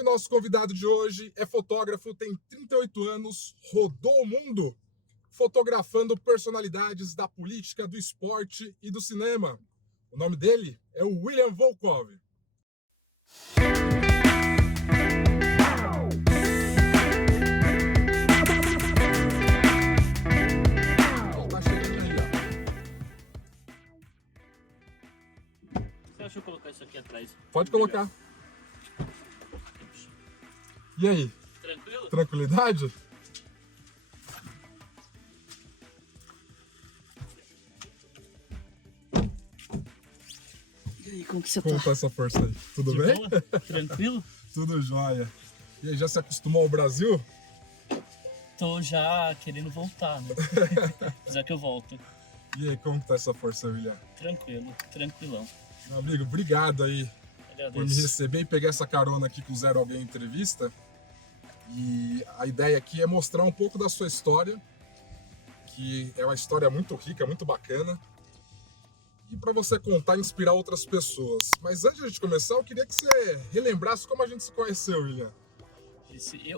E o nosso convidado de hoje é fotógrafo, tem 38 anos, rodou o mundo fotografando personalidades da política, do esporte e do cinema. O nome dele é o William Volkov. Tá chegando aí, ó. Deixa eu colocar isso aqui atrás. Pode colocar. E aí? Tranquilo? Tranquilidade? E aí, como que você Como tá essa força aí? Tudo De bem? boa? Tranquilo? Tudo jóia. E aí, já se acostumou ao Brasil? Tô já querendo voltar, né? Apesar que eu volto. E aí, como tá essa força, William? Tranquilo, tranquilão. Meu amigo, obrigado aí por me Agradeço. receber e pegar essa carona aqui com o Zero Alguém Entrevista. E a ideia aqui é mostrar um pouco da sua história, que é uma história muito rica, muito bacana, e para você contar e inspirar outras pessoas. Mas antes de a gente começar, eu queria que você relembrasse como a gente se conheceu, William.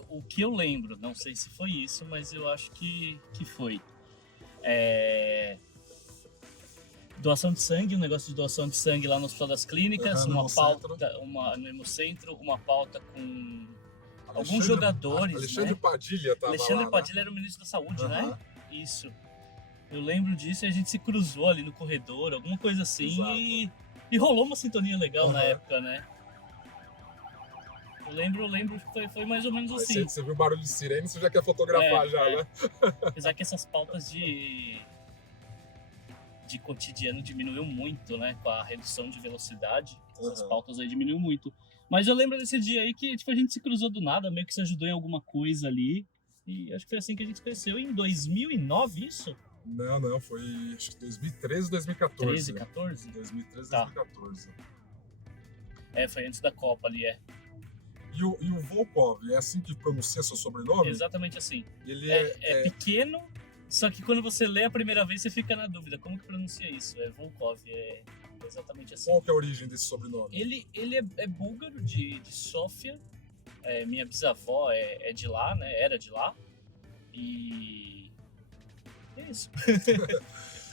O que eu lembro, não sei se foi isso, mas eu acho que foi. Doação de sangue, um negócio de doação de sangue lá no Hospital das Clínicas, No uma Hemocentro. pauta, no Hemocentro, uma pauta com alguns Alexandre- jogadores, Alexandre né? Padilha estava Alexandre lá, Padilha era o ministro da Saúde, Aham. né? Isso. Eu lembro disso e a gente se cruzou ali no corredor, alguma coisa assim, Exato. e rolou uma sintonia legal na Aham. época, né? Eu lembro que foi mais ou menos Aí assim. você viu o barulho de sirene, você já quer fotografar né? Apesar que essas pautas de cotidiano diminuiu muito, né? Com a redução de velocidade, essas Aham. pautas aí diminuiu muito. Mas eu lembro desse dia aí que tipo, a gente se cruzou do nada, meio que se ajudou em alguma coisa ali. E acho que foi assim que a gente se conheceu, em 2009, isso? Não, foi acho que 2013, 2014. 13, 14? 2013, Tá. 2014. Foi antes da Copa ali, E o Volkov, é assim que pronuncia seu sobrenome? Exatamente assim. Ele É pequeno, só que quando você lê a primeira vez, você fica na dúvida. Como que pronuncia isso? É Volkov, é exatamente assim. Qual que é a origem desse sobrenome? Ele é búlgaro, de Sófia. Minha bisavó é de lá, né? Era de lá. E é isso.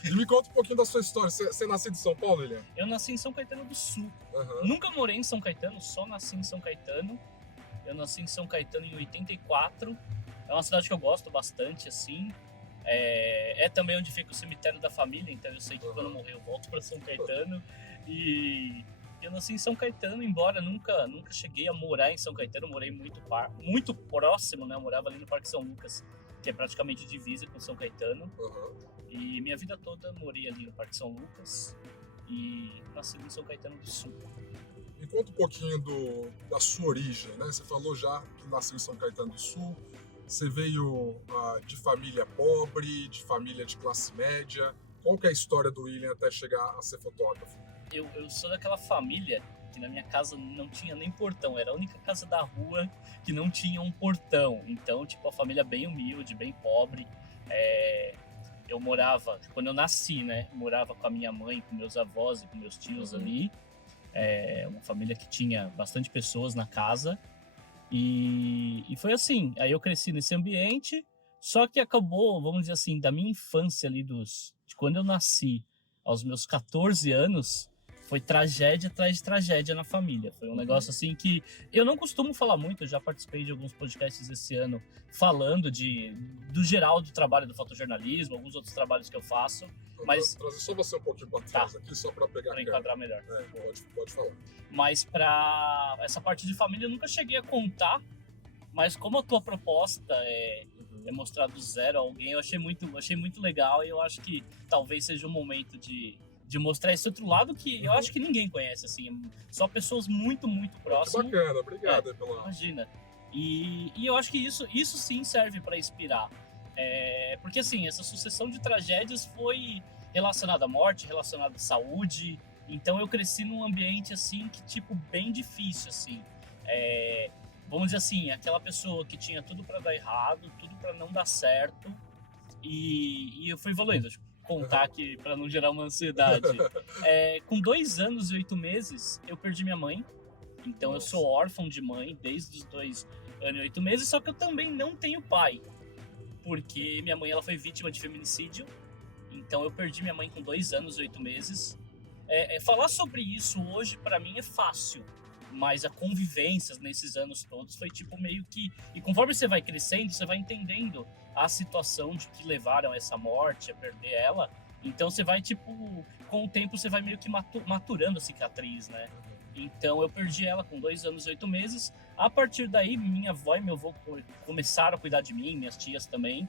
E me conta um pouquinho da sua história. Você nasceu de São Paulo, William? Eu nasci em São Caetano do Sul. Aham. Nunca morei em São Caetano, só nasci em São Caetano. Eu nasci em São Caetano em 84. É uma cidade que eu gosto bastante, assim. É também onde fica o cemitério da família, então eu sei que quando eu morrer eu volto para São Caetano. E eu nasci em São Caetano, embora nunca cheguei a morar em São Caetano, morei muito próximo, né? Eu morava ali no Parque São Lucas, que é praticamente divisa com São Caetano. Aham. E minha vida toda morei ali no Parque São Lucas e nasci em São Caetano do Sul. Me conta um pouquinho da sua origem, né? Você falou já que nasceu em São Caetano do Sul. Você veio de família pobre, de família de classe média. Qual que é a história do William até chegar a ser fotógrafo? Eu sou daquela família que na minha casa não tinha nem portão, era a única casa da rua que não tinha um portão. Então, tipo, a família bem humilde, bem pobre. Eu morava, quando eu nasci, né? Morava com a minha mãe, com meus avós e com meus tios ali. Uma família que tinha bastante pessoas na casa. E foi assim, aí eu cresci nesse ambiente, só que acabou, vamos dizer assim, da minha infância ali, de quando eu nasci aos meus 14 anos, foi tragédia atrás de tragédia na família. Foi um negócio assim que eu não costumo falar muito, eu já participei de alguns podcasts esse ano falando do geral do trabalho do fotojornalismo, alguns outros trabalhos que eu faço, mas Trazer só você um pouquinho para trás aqui, só para pegar para a enquadrar melhor. Pode falar. Mas para essa parte de família eu nunca cheguei a contar, mas como a tua proposta é mostrar do zero a alguém, eu achei muito legal e eu acho que talvez seja o momento de mostrar esse outro lado que eu acho que ninguém conhece, assim, só pessoas muito, muito Que próximas. bacana, obrigado pela... Imagina. E eu acho que isso sim serve para inspirar. Porque assim, essa sucessão de tragédias foi relacionada à morte, relacionada à saúde. Então eu cresci num ambiente assim que tipo bem difícil assim. Vamos dizer assim, aquela pessoa que tinha tudo para dar errado, tudo para não dar certo. E eu fui evoluindo. Deixa eu contar aqui para não gerar uma ansiedade. Com 2 anos e 8 meses eu perdi minha mãe. Então eu Nossa. sou órfão de mãe desde os 2 anos e 8 meses, só que eu também não tenho pai. Porque minha mãe ela foi vítima de feminicídio, então eu perdi minha mãe com 2 anos e 8 meses. Falar sobre isso hoje pra mim é fácil, mas a convivência nesses anos todos foi tipo meio que... E conforme você vai crescendo, você vai entendendo a situação de que levaram a essa morte, a perder ela. Então você vai tipo, com o tempo você vai meio que maturando a cicatriz, né? Então eu perdi ela com 2 anos e 8 meses. A partir daí, minha avó e meu avô começaram a cuidar de mim, minhas tias também.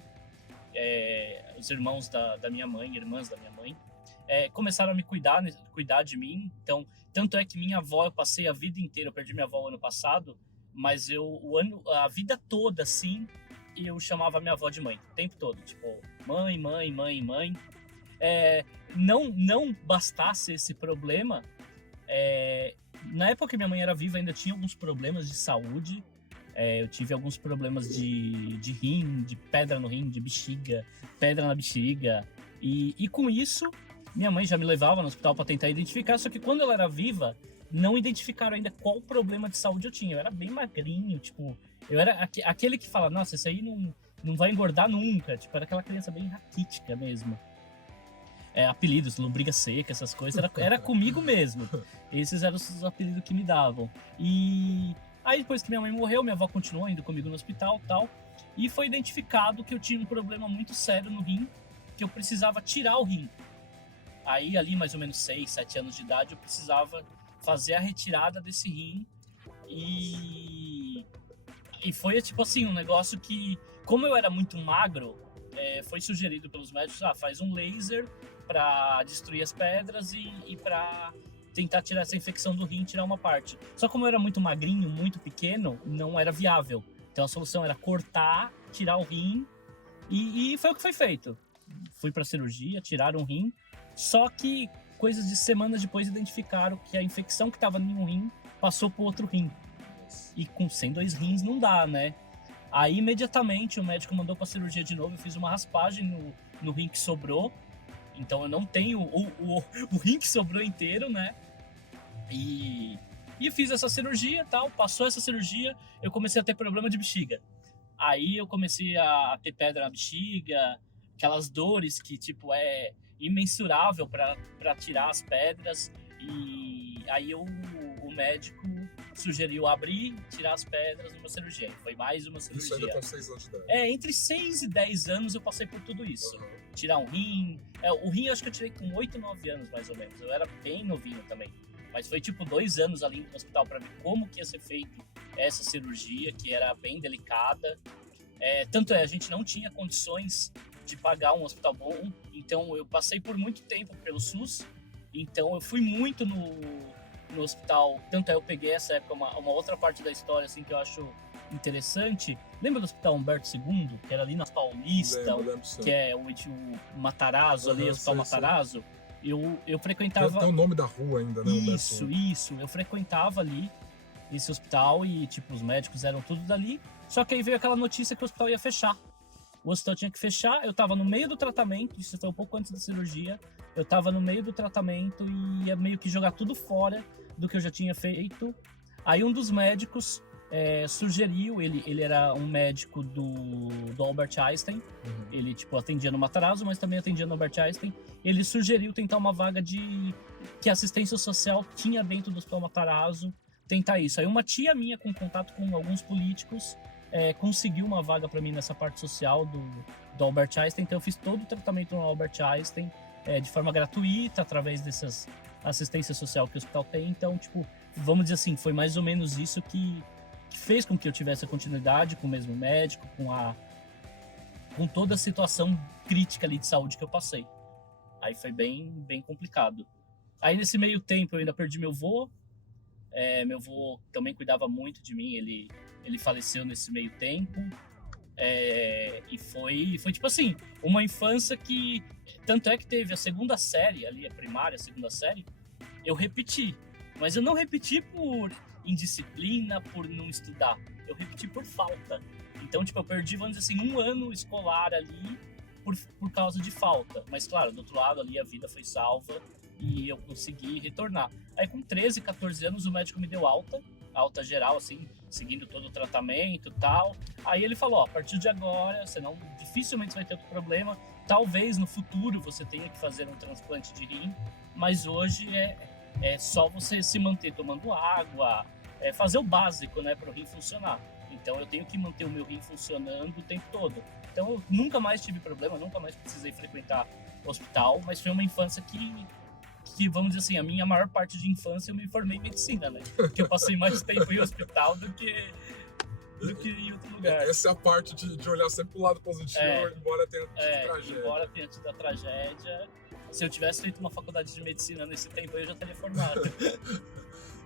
Os irmãos da minha mãe, irmãs da minha mãe, começaram a me cuidar de mim. Então, tanto é que minha avó, eu passei a vida inteira, eu perdi minha avó ano passado, mas a vida toda, assim, eu chamava minha avó de mãe, o tempo todo. Tipo, mãe, mãe, mãe, mãe. Não bastasse esse problema, na época que minha mãe era viva ainda tinha alguns problemas de saúde. Eu tive alguns problemas de rim, de pedra no rim, de bexiga, pedra na bexiga. E com isso, minha mãe já me levava no hospital para tentar identificar, só que quando ela era viva, não identificaram ainda qual problema de saúde eu tinha. Eu era bem magrinho, tipo, eu era aquele que fala, nossa, isso aí não vai engordar nunca. Tipo, era aquela criança bem raquítica mesmo. Apelidos, lombriga seca, essas coisas, era comigo mesmo. Esses eram os apelidos que me davam. E aí depois que minha mãe morreu, minha avó continuou indo comigo no hospital e tal. E foi identificado que eu tinha um problema muito sério no rim, que eu precisava tirar o rim. Aí ali mais ou menos 6, 7 anos de idade, eu precisava fazer a retirada desse rim. E foi tipo assim, um negócio que, como eu era muito magro, foi sugerido pelos médicos, faz um laser para destruir as pedras e para tentar tirar essa infecção do rim, tirar uma parte. Só como eu era muito magrinho, muito pequeno, não era viável. Então a solução era cortar, tirar o rim, e foi o que foi feito. Fui para cirurgia, tiraram o rim, só que coisas de semanas depois identificaram que a infecção que estava em um rim passou para o outro rim. E sem 2 rins não dá, né? Aí imediatamente o médico mandou para cirurgia de novo, eu fiz uma raspagem no rim que sobrou. Então eu não tenho o rim que sobrou inteiro, né? E fiz essa cirurgia e tal. Passou essa cirurgia, eu comecei a ter problema de bexiga. Aí eu comecei a ter pedra na bexiga, aquelas dores que tipo é imensurável para tirar as pedras. E aí o médico sugeriu abrir, tirar as pedras numa cirurgia. Foi mais uma cirurgia. Isso ainda com 6 anos de idade. Entre 6 e 10 anos eu passei por tudo isso. Tirar um rim. O rim eu acho que eu tirei com 8, 9 anos mais ou menos. Eu era bem novinho também. Mas foi tipo 2 anos ali no hospital para ver como que ia ser feito essa cirurgia, que era bem delicada. Tanto a gente não tinha condições de pagar um hospital bom. Então eu passei por muito tempo pelo SUS. Então eu fui muito no hospital. Tanto eu peguei essa época, uma outra parte da história assim, que eu acho interessante. Lembra do Hospital Humberto II, que era ali na Paulista, lembro, que é o Matarazzo, ali, o Hospital Matarazzo? Eu frequentava... Tem o nome da rua ainda, né? Isso. Eu frequentava ali esse hospital e, tipo, os médicos eram tudo dali. Só que aí veio aquela notícia que o hospital ia fechar. O hospital tinha que fechar, eu tava no meio do tratamento, isso foi um pouco antes da cirurgia. Eu tava no meio do tratamento e ia meio que jogar tudo fora do que eu já tinha feito. Aí um dos médicos sugeriu, ele era um médico do Albert Einstein, ele tipo atendia no Matarazzo, mas também atendia no Albert Einstein. Ele sugeriu tentar uma vaga que a assistência social tinha dentro do Hospital Matarazzo, tentar isso. Aí uma tia minha, com contato com alguns políticos, conseguiu uma vaga para mim nessa parte social do Albert Einstein. Então eu fiz todo o tratamento no Albert Einstein de forma gratuita, através dessas assistência social que o hospital tem. Então, tipo, vamos dizer assim, foi mais ou menos isso que fez com que eu tivesse a continuidade com o mesmo médico, com toda a situação crítica ali de saúde que eu passei. Aí foi bem, bem complicado. Aí nesse meio tempo eu ainda perdi meu avô. Meu avô também cuidava muito de mim, ele faleceu nesse meio tempo. E foi tipo assim, uma infância que... Tanto é que teve a segunda série ali, a primária, a segunda série, eu repeti. Mas eu não repeti por indisciplina, por não estudar. Eu repeti por falta. Então, tipo, eu perdi, vamos dizer assim, 1 ano escolar ali por causa de falta. Mas, claro, do outro lado ali a vida foi salva e eu consegui retornar. Aí com 13, 14 anos o médico me deu alta alta geral, assim, seguindo todo o tratamento e tal. Aí ele falou, ó, a partir de agora, você não, dificilmente vai ter outro problema. Talvez no futuro você tenha que fazer um transplante de rim, mas hoje é só você se manter tomando água, fazer o básico, né, para o rim funcionar. Então eu tenho que manter o meu rim funcionando o tempo todo. Então eu nunca mais tive problema, nunca mais precisei frequentar hospital, mas foi uma infância que, vamos dizer assim, a minha maior parte de infância eu me formei em medicina, né? Porque eu passei mais tempo em hospital do que em outro lugar. Essa é a parte de olhar sempre pro lado positivo, embora tenha tido tragédia. Embora tenha tido a tragédia, se eu tivesse feito uma faculdade de medicina nesse tempo, eu já teria formado.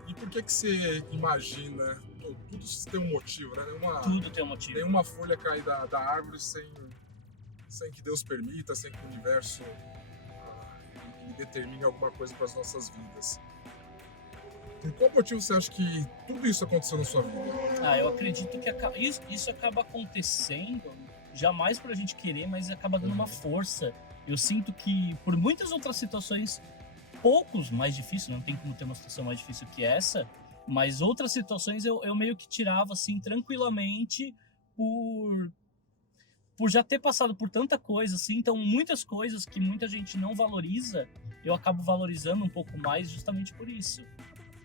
E por que você imagina? Tudo tem um motivo, né? Tudo tem um motivo. Nenhuma folha cai da árvore sem que Deus permita, sem que o universo determine alguma coisa para as nossas vidas. Por qual motivo você acha que tudo isso aconteceu na sua vida? Eu acredito que isso acaba acontecendo, jamais pra gente querer, mas acaba dando uma força. Eu sinto que por muitas outras situações, poucos mais difíceis, não tem como ter uma situação mais difícil que essa, mas outras situações eu meio que tirava assim tranquilamente por já ter passado por tanta coisa, assim, então muitas coisas que muita gente não valoriza, eu acabo valorizando um pouco mais justamente por isso.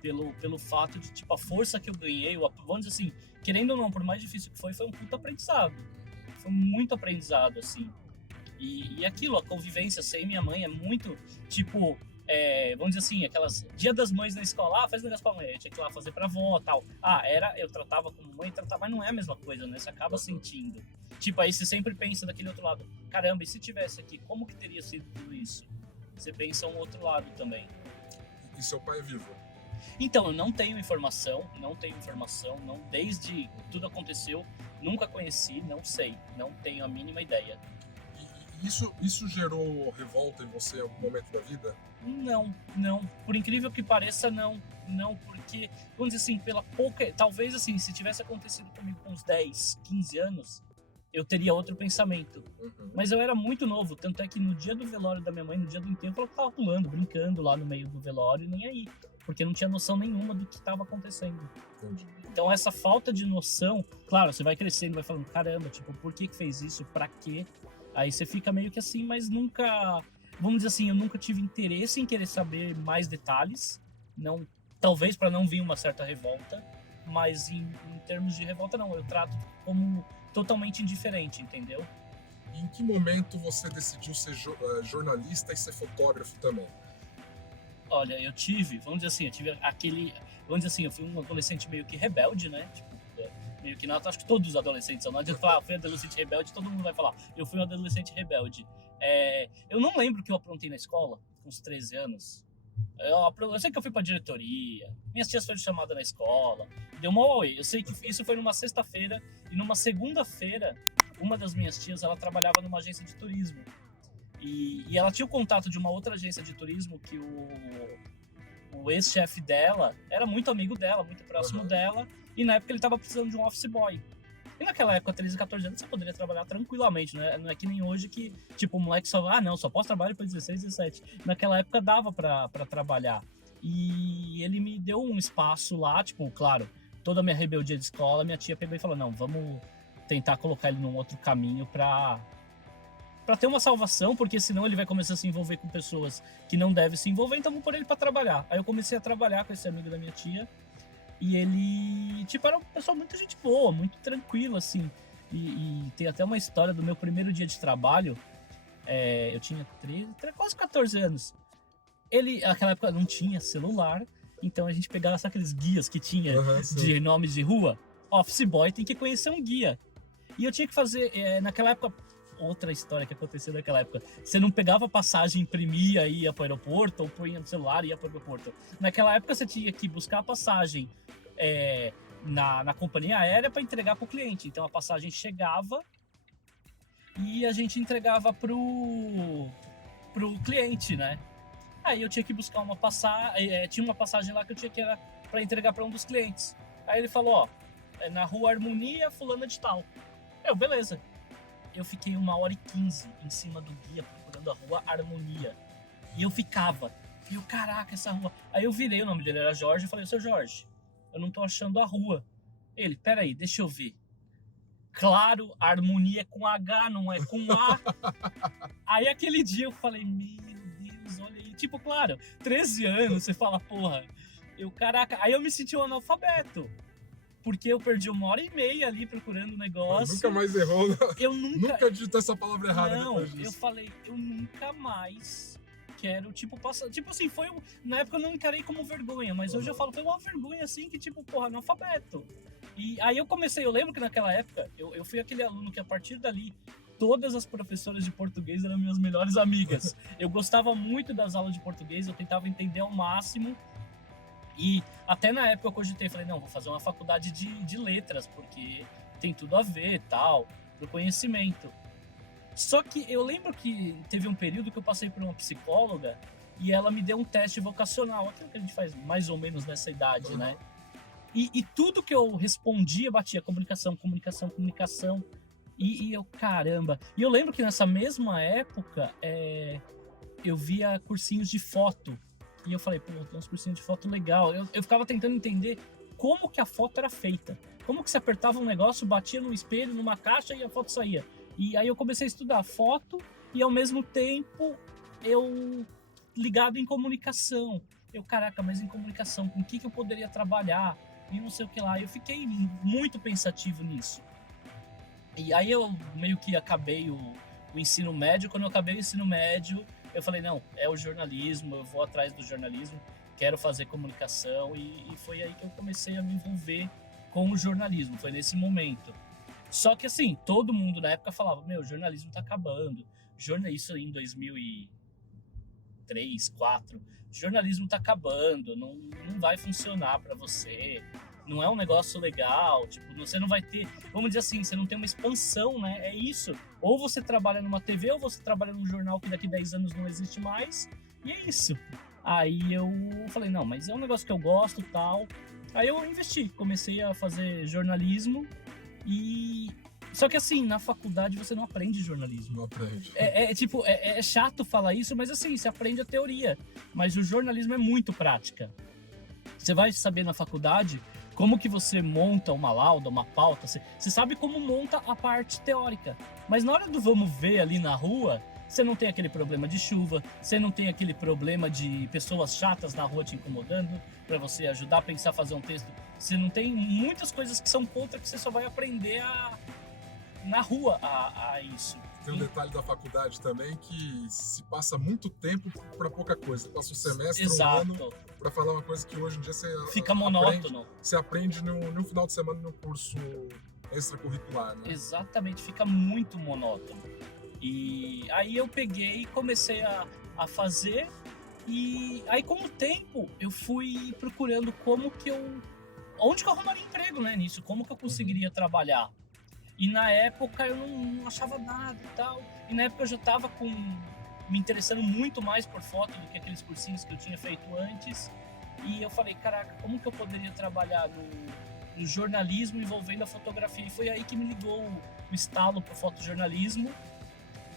Pelo fato de, tipo, a força que eu ganhei, vamos dizer assim, querendo ou não, por mais difícil que foi um puta aprendizado. Foi muito aprendizado, assim. E aquilo, a convivência sem minha mãe é muito, tipo, vamos dizer assim, aquelas Dia das Mães na escola, faz um negócio pra mãe, eu tinha que ir lá fazer pra avó e tal. Eu tratava como mãe, mas não é a mesma coisa, né? Você acaba sentindo. Tipo, aí você sempre pensa daquele outro lado, caramba, e se tivesse aqui, como que teria sido tudo isso? Você pensa um outro lado também. E seu pai é vivo? Então, eu não tenho informação, desde tudo aconteceu, nunca conheci, não sei, não tenho a mínima ideia. E isso gerou revolta em você em algum momento da vida? Não, por incrível que pareça, não, porque, vamos dizer assim, pela pouca, talvez assim, se tivesse acontecido comigo com uns 10, 15 anos, eu teria outro pensamento. Mas eu era muito novo, tanto é que no dia do velório da minha mãe, no dia do enterro, ela tava pulando, brincando lá no meio do velório, nem aí. Porque não tinha noção nenhuma do que estava acontecendo. Entendi. Então essa falta de noção, claro, você vai crescendo, vai falando, caramba, tipo, por que fez isso, pra quê? Aí você fica meio que assim, mas nunca, vamos dizer assim, eu nunca tive interesse em querer saber mais detalhes, não, talvez para não vir uma certa revolta, mas em termos de revolta não, eu trato como totalmente indiferente, entendeu? E em que momento você decidiu ser jornalista e ser fotógrafo também? Olha, vamos dizer assim, eu fui um adolescente meio que rebelde, né? Tipo, meio que não, acho que todos os adolescentes são, não adianta falar, fui adolescente rebelde, todo mundo vai falar, eu fui um adolescente rebelde. Eu não lembro o que eu aprontei na escola, com uns 13 anos. Eu sei que eu fui pra diretoria, minhas tias foram chamadas na escola, deu uma auê. Eu sei que isso foi numa sexta-feira, e numa segunda-feira, uma das minhas tias, ela trabalhava numa agência de turismo. E ela tinha o contato de uma outra agência de turismo que o ex-chefe dela era muito amigo dela, muito próximo dela, e na época ele estava precisando de um office boy. E naquela época, 13, 14 anos, você poderia trabalhar tranquilamente, né? Não é que nem hoje que, tipo, o moleque só posso trabalhar depois de 16, 17. Naquela época dava pra trabalhar. E ele me deu um espaço lá, tipo, claro, toda a minha rebeldia de escola, minha tia pegou e falou, não, vamos tentar colocar ele num outro caminho pra ter uma salvação, porque senão ele vai começar a se envolver com pessoas que não deve se envolver, então vamos pôr ele pra trabalhar. Aí eu comecei a trabalhar com esse amigo da minha tia, e ele, tipo, era uma pessoa muito gente boa, muito tranquilo, assim. E tem até uma história do meu primeiro dia de trabalho, eu tinha 13, quase 14 anos. Ele, naquela época, não tinha celular, então a gente pegava só aqueles guias que tinha de nomes de rua. Office boy tem que conhecer um guia. E eu tinha que fazer, naquela época, outra história que aconteceu naquela época. Você não pegava passagem, imprimia e ia para o aeroporto, ou punha no celular e ia para o aeroporto. Naquela época você tinha que buscar a passagem na companhia aérea para entregar para o cliente. Então a passagem chegava e a gente entregava pro cliente, né? Aí eu tinha que buscar uma passagem, tinha uma passagem lá que eu tinha que era para entregar para um dos clientes. Aí ele falou, ó, na rua Harmonia, fulana de tal. Beleza. Eu fiquei 1h15 em cima do guia procurando a rua Harmonia. E eu ficava. E eu, caraca, essa rua. Aí eu virei, o nome dele era Jorge, e falei, seu Jorge, eu não tô achando a rua. Ele, peraí, deixa eu ver. Claro, a harmonia é com H, não é com A. Aí aquele dia eu falei, meu Deus, olha aí. Tipo, claro, 13 anos, você fala, porra, caraca. Aí eu me senti um analfabeto. Porque eu perdi 1h30 ali procurando o negócio. Nunca mais errou, né? Eu nunca digitou essa palavra errada depois disso. Eu falei, eu nunca mais quero, tipo, passar. Tipo assim, na época eu não encarei como vergonha, mas hoje eu falo, foi uma vergonha assim que, tipo, porra, analfabeto. E aí eu lembro que naquela época, eu fui aquele aluno que a partir dali, todas as professoras de português eram minhas melhores amigas. Eu gostava muito das aulas de português, eu tentava entender ao máximo. E até na época eu cogitei, falei, não, vou fazer uma faculdade de letras, porque tem tudo a ver, tal, pro conhecimento. Só que eu lembro que teve um período que eu passei por uma psicóloga e ela me deu um teste vocacional, aquilo que a gente faz mais ou menos nessa idade, né? E tudo que eu respondia batia comunicação. E eu, caramba. E eu lembro que nessa mesma época eu via cursinhos de foto. E eu falei, pô, tem uns cursinhos de foto legal. Eu ficava tentando entender como que a foto era feita. Como que se apertava um negócio, batia no espelho, numa caixa e a foto saía. E aí eu comecei a estudar foto e ao mesmo tempo eu ligado em comunicação. Eu, caraca, mas em comunicação, com o que eu poderia trabalhar? E não sei o que lá. Eu fiquei muito pensativo nisso. E aí eu meio que acabei o ensino médio. Quando eu acabei o ensino médio, eu falei, não, é o jornalismo, eu vou atrás do jornalismo, quero fazer comunicação. E foi aí que eu comecei a me envolver com o jornalismo, foi nesse momento. Só que assim, todo mundo na época falava, meu, o jornalismo tá acabando. Isso em 2003, 2004, jornalismo tá acabando, não vai funcionar para você, não é um negócio legal, tipo, você não vai ter, vamos dizer assim, você não tem uma expansão, né? É isso. Ou você trabalha numa TV, ou você trabalha num jornal que daqui 10 anos não existe mais, e é isso. Aí eu falei, não, mas é um negócio que eu gosto, tal. Aí eu investi, comecei a fazer jornalismo só que assim, na faculdade você não aprende jornalismo. Não aprende. É chato falar isso, mas assim, você aprende a teoria. Mas o jornalismo é muito prática. Você vai saber na faculdade como que você monta uma lauda, uma pauta. Você sabe como monta a parte teórica. Mas na hora do vamos ver ali na rua, você não tem aquele problema de chuva, você não tem aquele problema de pessoas chatas na rua te incomodando para você ajudar a pensar, fazer um texto. Você não tem muitas coisas que são contra que você só vai aprender na rua a isso. Tem um detalhe da faculdade também que se passa muito tempo para pouca coisa. Você passa um semestre, Exato. um ano para falar uma coisa que hoje em dia você fica monótono. Você aprende no final de semana no curso extracurricular, né? Exatamente, fica muito monótono. E aí eu peguei e comecei a fazer. E aí com o tempo eu fui procurando onde que eu arrumaria emprego, né, nisso, como que eu conseguiria trabalhar. E na época eu não achava nada e tal. E na época eu já estava me interessando muito mais por foto do que aqueles cursinhos que eu tinha feito antes. E eu falei, caraca, como que eu poderia trabalhar no jornalismo envolvendo a fotografia? E foi aí que me ligou o estalo pro fotojornalismo.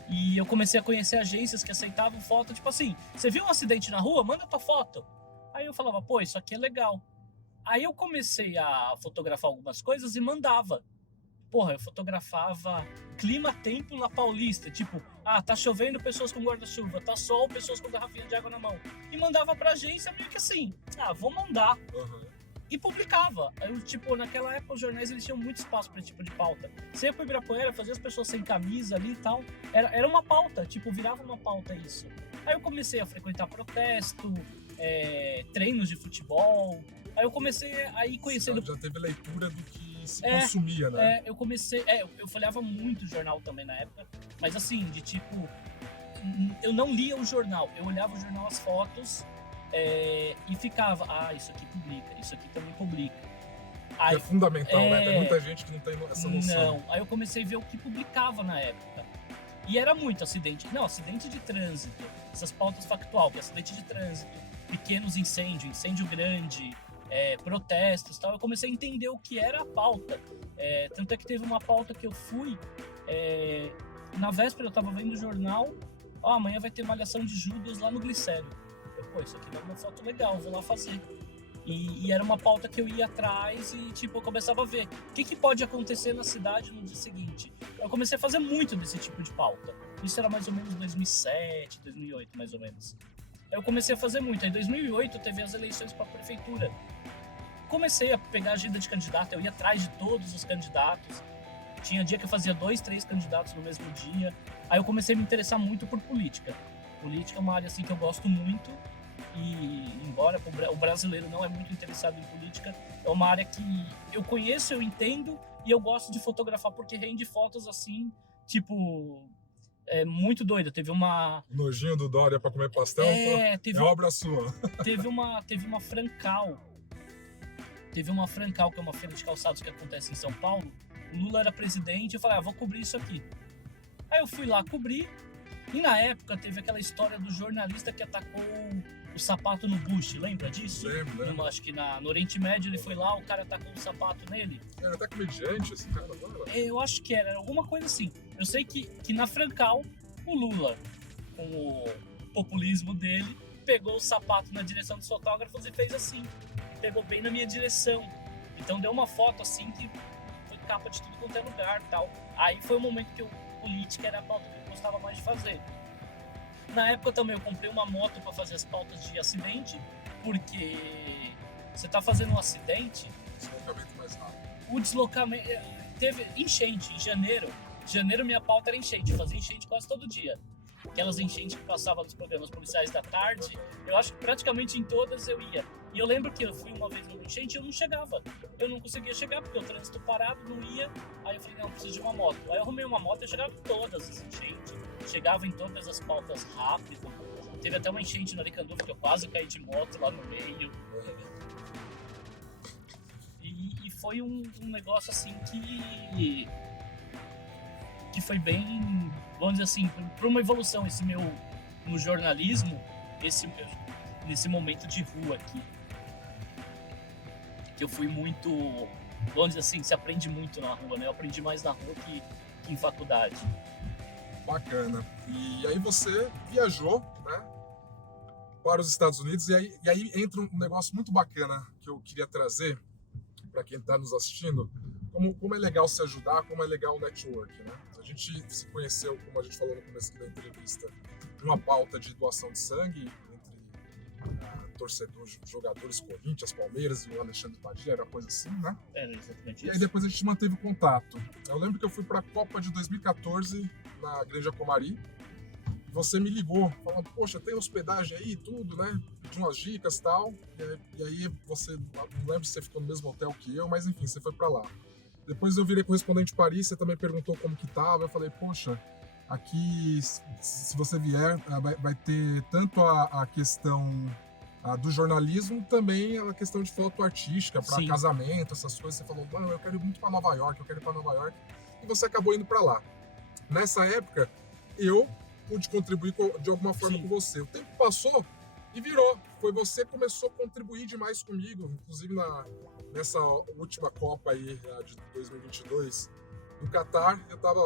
E eu comecei a conhecer agências que aceitavam foto. Tipo assim, você viu um acidente na rua? Manda tua foto. Aí eu falava, pô, isso aqui é legal. Aí eu comecei a fotografar algumas coisas e mandava. Porra, eu fotografava clima-tempo na Paulista. Tipo, tá chovendo, pessoas com guarda-chuva. Tá sol, pessoas com garrafinha de água na mão. E mandava pra agência meio que assim, vou mandar. E publicava. Eu, tipo, naquela época os jornais eles tinham muito espaço pra esse tipo de pauta. Você ia pro Ibirapuera, fazia as pessoas sem camisa ali e tal. Era uma pauta, tipo, virava uma pauta isso. Aí eu comecei a frequentar protesto, treinos de futebol. Aí eu comecei a ir conhecendo... Você já teve leitura do que se consumia, né? Eu comecei... eu folheava muito jornal também na época. Mas assim, de tipo... Eu não lia o jornal. Eu olhava o jornal, as fotos... e ficava, isso aqui publica, isso aqui também publica. Aí, é fundamental, né? Tem muita gente que não tem essa noção. Não, aí eu comecei a ver o que publicava na época. E era muito acidente de trânsito, essas pautas factual, que é acidente de trânsito, pequenos incêndios, incêndio grande, protestos e tal. Eu comecei a entender o que era a pauta. Tanto é que teve uma pauta que eu fui, na véspera eu tava vendo o jornal, amanhã vai ter malhação de Judas lá no Glicério. Pô, isso aqui dá uma foto legal, vou lá fazer. E era uma pauta que eu ia atrás e, tipo, eu começava a ver o que pode acontecer na cidade no dia seguinte. Eu comecei a fazer muito desse tipo de pauta. Isso era mais ou menos 2007, 2008, mais ou menos. Eu comecei a fazer muito. Em 2008 teve as eleições para a prefeitura. Comecei a pegar a agenda de candidato, eu ia atrás de todos os candidatos. Tinha dia que eu fazia 2, 3 candidatos no mesmo dia. Aí eu comecei a me interessar muito por política. Política é uma área assim que eu gosto muito. E embora o brasileiro não é muito interessado em política, é uma área que eu conheço, eu entendo e eu gosto de fotografar porque rende fotos assim, tipo, é muito doida. Teve uma Nojinho do Dória pra comer pastel, teve, é obra sua. teve uma Francal, que é uma feira de calçados que acontece em São Paulo. O Lula era presidente, eu falei, vou cobrir isso aqui. Aí eu fui lá cobrir. E na época teve aquela história do jornalista que atacou o sapato no Bush, lembra disso? Lembro. Acho que no Oriente Médio ele foi lá, o cara atacou o sapato nele. Era até comediante esse cara, não era? Eu acho que era alguma coisa assim. Eu sei que na Francal, o Lula, com o populismo dele, pegou o sapato na direção dos fotógrafos e fez assim. Pegou bem na minha direção. Então deu uma foto assim que foi capa de tudo quanto é lugar e tal. Aí foi o momento que política era a pauta que eu gostava mais de fazer. Na época também eu comprei uma moto para fazer as pautas de acidente, porque você tá fazendo um acidente, Deslocamento mais rápido. o deslocamento teve enchente em janeiro. Janeiro minha pauta era enchente, fazia enchente quase todo dia. Aquelas enchentes que passavam nos programas policiais da tarde, eu acho que praticamente em todas eu ia. E eu lembro que eu fui uma vez numa enchente e eu não chegava. Eu não conseguia chegar porque o trânsito parado, não ia. Aí eu falei, não, eu preciso de uma moto. Aí eu arrumei uma moto e eu chegava em todas as enchentes. Chegava em todas as pautas rápido. Teve até uma enchente no Aricanduva que eu quase caí de moto lá no meio. E foi um negócio assim que foi bem, vamos dizer assim, para uma evolução esse meu no jornalismo, nesse momento de rua aqui. Que eu fui muito, vamos dizer assim, se aprende muito na rua, né? Eu aprendi mais na rua que em faculdade. Bacana. E aí você viajou, né, para os Estados Unidos e aí entra um negócio muito bacana que eu queria trazer para quem está nos assistindo, como é legal se ajudar, como é legal o network, né? A gente se conheceu, como a gente falou no começo da entrevista, numa pauta de doação de sangue entre torcedores, jogadores Corinthians, Palmeiras e o Alexandre Padilha, era coisa assim, né? Era exatamente isso. E aí isso. depois a gente manteve contato. Eu lembro que eu fui para a Copa de 2014 na Granja Comari. Você me ligou, falando, poxa, tem hospedagem aí, tudo, né? Pediu umas dicas e tal. E aí você, não lembro se você ficou no mesmo hotel que eu, mas enfim, você foi para lá. Depois eu virei correspondente de Paris, você também perguntou como que tava. Eu falei, poxa, aqui, se você vier, vai ter tanto a questão do jornalismo, também a questão de foto artística, para casamento, essas coisas. Você falou, eu quero ir muito para Nova York, E você acabou indo para lá. Nessa época, eu pude contribuir de alguma forma com você. O tempo passou e virou. Foi você que começou a contribuir demais comigo, inclusive nessa última Copa aí de 2022 no Catar. Eu tava,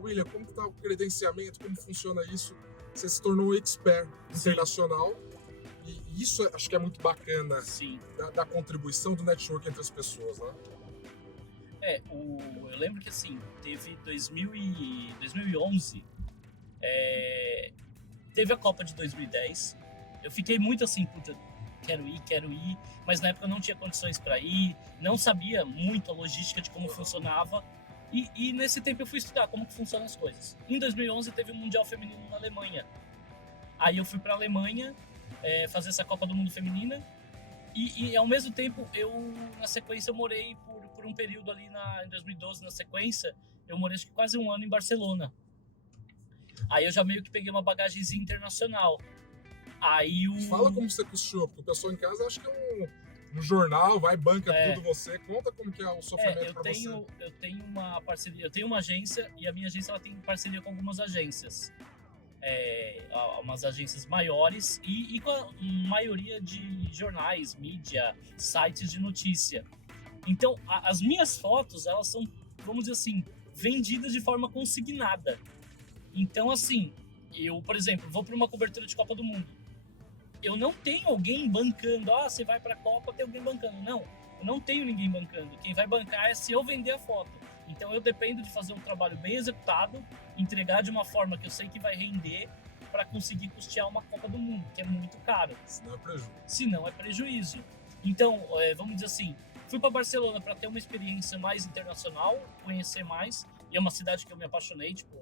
William, como que tá o credenciamento, como funciona isso? Você se tornou expert internacional e isso acho que é muito bacana da contribuição do network entre as pessoas, né? Eu lembro que assim, teve 2011, teve a Copa de 2010. Eu fiquei muito assim, puta, quero ir, mas na época eu não tinha condições para ir, não sabia muito a logística de como funcionava. E nesse tempo eu fui estudar como que funcionam as coisas. Em 2011 teve o Mundial Feminino na Alemanha. Aí eu fui para a Alemanha fazer essa Copa do Mundo Feminina. E ao mesmo tempo, na sequência, eu morei por um período ali em 2012, na sequência, eu morei acho que quase um ano em Barcelona. Aí eu já meio que peguei uma bagagemzinha internacional. Fala como você costurou, porque o pessoal em casa acha que é um jornal, vai, banca tudo você. Conta como que é o sofrimento para você. Eu tenho uma parceria, eu tenho uma agência e a minha agência ela tem parceria com algumas agências. Umas agências maiores e com a maioria de jornais, mídia, sites de notícia. Então, as minhas fotos, elas são, vamos dizer assim, vendidas de forma consignada. Então, assim, eu, por exemplo, vou para uma cobertura de Copa do Mundo. eu não tenho alguém bancando, você vai pra Copa, tem alguém bancando. Não, eu não tenho ninguém bancando. Quem vai bancar é se eu vender a foto. Então eu dependo de fazer um trabalho bem executado, entregar de uma forma que eu sei que vai render para conseguir custear uma Copa do Mundo, que é muito caro. Senão é prejuízo. Senão é prejuízo. Então, vamos dizer assim, fui para Barcelona para ter uma experiência mais internacional, conhecer mais, e é uma cidade que eu me apaixonei, tipo,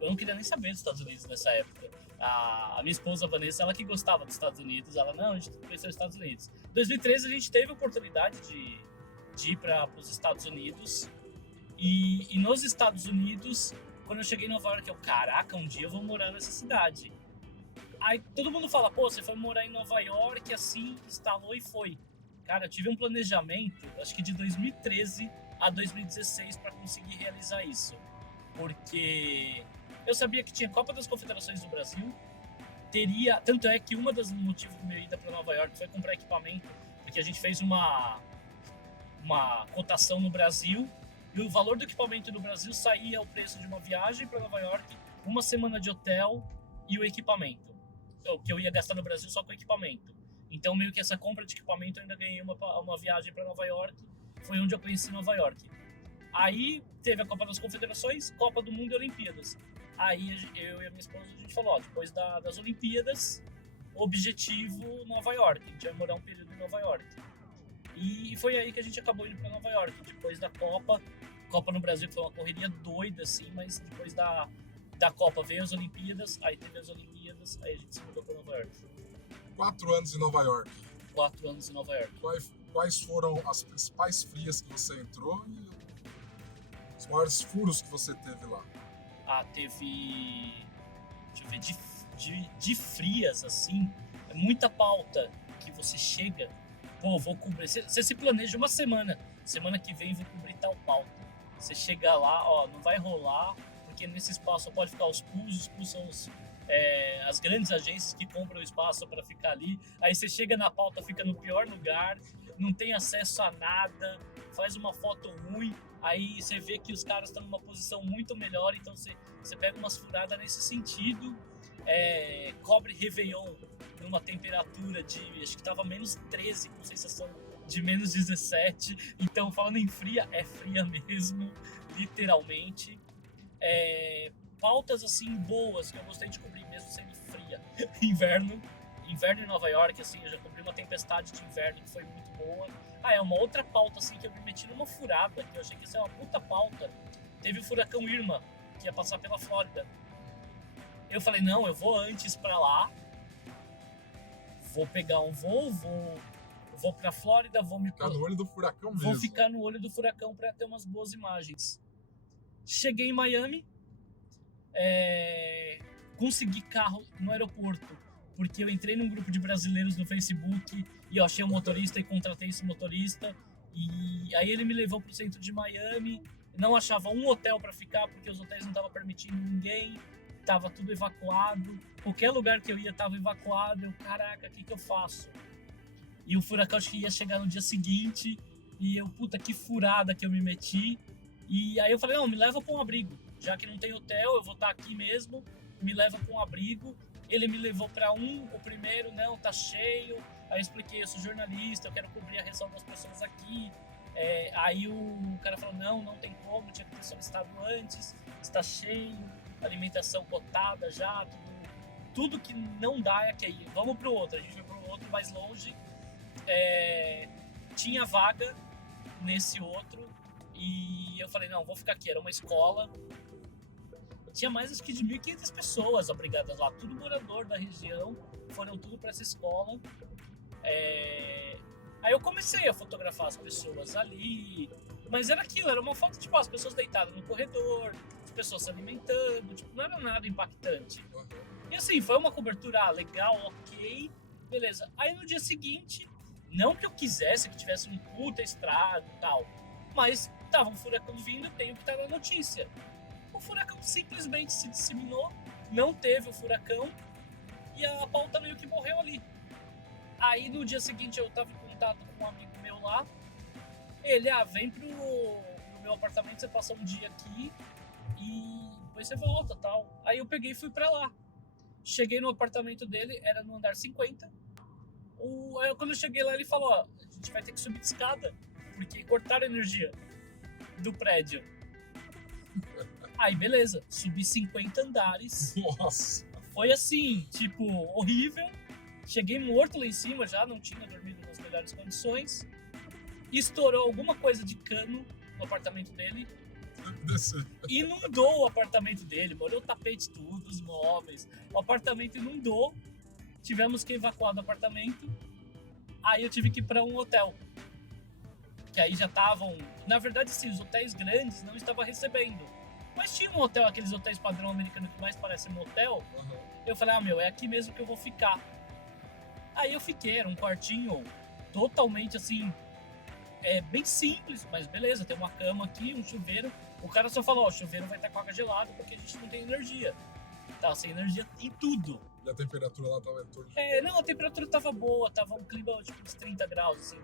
eu não queria nem saber dos Estados Unidos nessa época. A minha esposa, a Vanessa, ela que gostava dos Estados Unidos, ela, não, a gente conheceu os Estados Unidos. Em 2013 a gente teve a oportunidade de ir para os Estados Unidos, e nos Estados Unidos, quando eu cheguei em Nova York, caraca, um dia eu vou morar nessa cidade. Aí todo mundo fala, pô, você foi morar em Nova York, assim, instalou e foi. Cara, eu tive um planejamento, acho que de 2013 a 2016 para conseguir realizar isso. Porque eu sabia que tinha Copa das Confederações do Brasil, tanto é que uma das motivos da minha ida para Nova York foi comprar equipamento, porque a gente fez uma cotação no Brasil, e o valor do equipamento no Brasil saía o preço de uma viagem para Nova York, uma semana de hotel e o equipamento. O que eu ia gastar no Brasil só com o equipamento. Então, meio que essa compra de equipamento eu ainda ganhei uma viagem para Nova York. Foi onde eu conheci Nova York. Aí teve a Copa das Confederações, Copa do Mundo e Olimpíadas. Aí eu e a minha esposa, a gente falou, depois das Olimpíadas, objetivo Nova York. A gente vai morar um período em Nova York. E foi aí que a gente acabou indo para Nova York. Depois da Copa no Brasil foi uma correria doida, assim, mas depois da Copa veio as Olimpíadas, aí teve as Olimpíadas, aí a gente se mudou para Nova York. 4 anos em Nova York. 4 anos em Nova York. Quais foram as principais frias que você entrou e os maiores furos que você teve lá? Teve... Deixa eu ver, de frias, assim, é muita pauta que você chega, pô, vou cobrir. Você se planeja uma semana que vem vou cobrir tal pauta. Você chega lá, não vai rolar, porque nesse espaço só pode ficar os pools são as grandes agências que compram o espaço para ficar ali. Aí você chega na pauta, fica no pior lugar, não tem acesso a nada, faz uma foto ruim, aí você vê que os caras estão numa posição muito melhor, então você pega umas furadas nesse sentido. Cobre Réveillon numa temperatura de, acho que tava menos 13, com sensação de menos 17, então falando em fria, é fria mesmo, literalmente. Pautas assim boas que eu gostei de cobrir mesmo sendo fria. Inverno em Nova York, assim, eu já cobri uma tempestade de inverno que foi muito boa. É uma outra pauta assim que eu me meti numa furada, que eu achei que ia ser uma puta pauta. Teve o furacão Irma, que ia passar pela Flórida. Eu falei, não, eu vou antes pra lá, vou pegar um voo, vou pra Flórida, vou me... Ficar no olho do furacão mesmo. Vou ficar no olho do furacão pra ter umas boas imagens. Cheguei em Miami, consegui carro no aeroporto, porque eu entrei num grupo de brasileiros no Facebook e eu achei um motorista e contratei esse motorista. E aí ele me levou pro centro de Miami, não achava um hotel pra ficar, porque os hotéis não estavam permitindo ninguém, tava tudo evacuado. Qualquer lugar que eu ia tava evacuado. Eu, caraca, o que eu faço? E o furacão acho que ia chegar no dia seguinte, e eu, puta, que furada que eu me meti. E aí eu falei, não, me leva pra um abrigo, já que não tem hotel, eu vou estar aqui mesmo, me leva pra um abrigo. Ele me levou pra o primeiro, não, tá cheio. Aí eu expliquei, eu sou jornalista, eu quero cobrir a reação das pessoas aqui. Aí o cara falou, não tem como, tinha que ter solicitado antes, está cheio, alimentação cotada já, tudo que não dá é que aí, vamos pro outro. A gente foi pro outro mais longe, tinha vaga nesse outro, e eu falei, não, vou ficar aqui, era uma escola. Tinha mais acho que de 1.500 pessoas obrigadas lá, tudo morador da região, foram tudo para essa escola. Aí eu comecei a fotografar as pessoas ali, mas era aquilo, era uma foto tipo as pessoas deitadas no corredor, as pessoas se alimentando, tipo, não era nada impactante. E assim, foi uma cobertura legal, ok, beleza. Aí no dia seguinte, não que eu quisesse que tivesse um puta estrago e tal, mas tava um furacão vindo, tem o que tá na notícia. O furacão simplesmente se disseminou, não teve o furacão e a pauta meio que morreu ali. Aí no dia seguinte eu tava em contato com um amigo meu lá, ele, vem pro meu apartamento, você passa um dia aqui e depois você volta, tal. Aí eu peguei e fui pra lá. Cheguei no apartamento dele, era no andar 50. Aí quando eu cheguei lá, ele falou, ó, a gente vai ter que subir de escada, porque cortaram a energia do prédio. Aí beleza, subi 50 andares. Nossa. Foi assim, tipo, horrível. Cheguei morto lá em cima já, não tinha dormido nas melhores condições. Estourou alguma coisa de cano no apartamento dele. Descer. Inundou o apartamento dele, molhou o tapete tudo, os móveis. O apartamento inundou. Tivemos que evacuar do apartamento. Aí eu tive que ir para um hotel. Que aí já estavam... Na verdade, sim, os hotéis grandes não estavam recebendo. Mas tinha um hotel, aqueles hotéis padrão americano que mais parece um hotel. Uhum. Eu falei, é aqui mesmo que eu vou ficar. Aí eu fiquei, era um quartinho totalmente assim... bem simples, mas beleza, tem uma cama aqui, um chuveiro. O cara só falou, o chuveiro vai estar com água gelada porque a gente não tem energia. Tá sem energia em tudo. E a temperatura lá tava em torno de... Não, a temperatura tava boa, tava um clima tipo uns 30 graus, assim.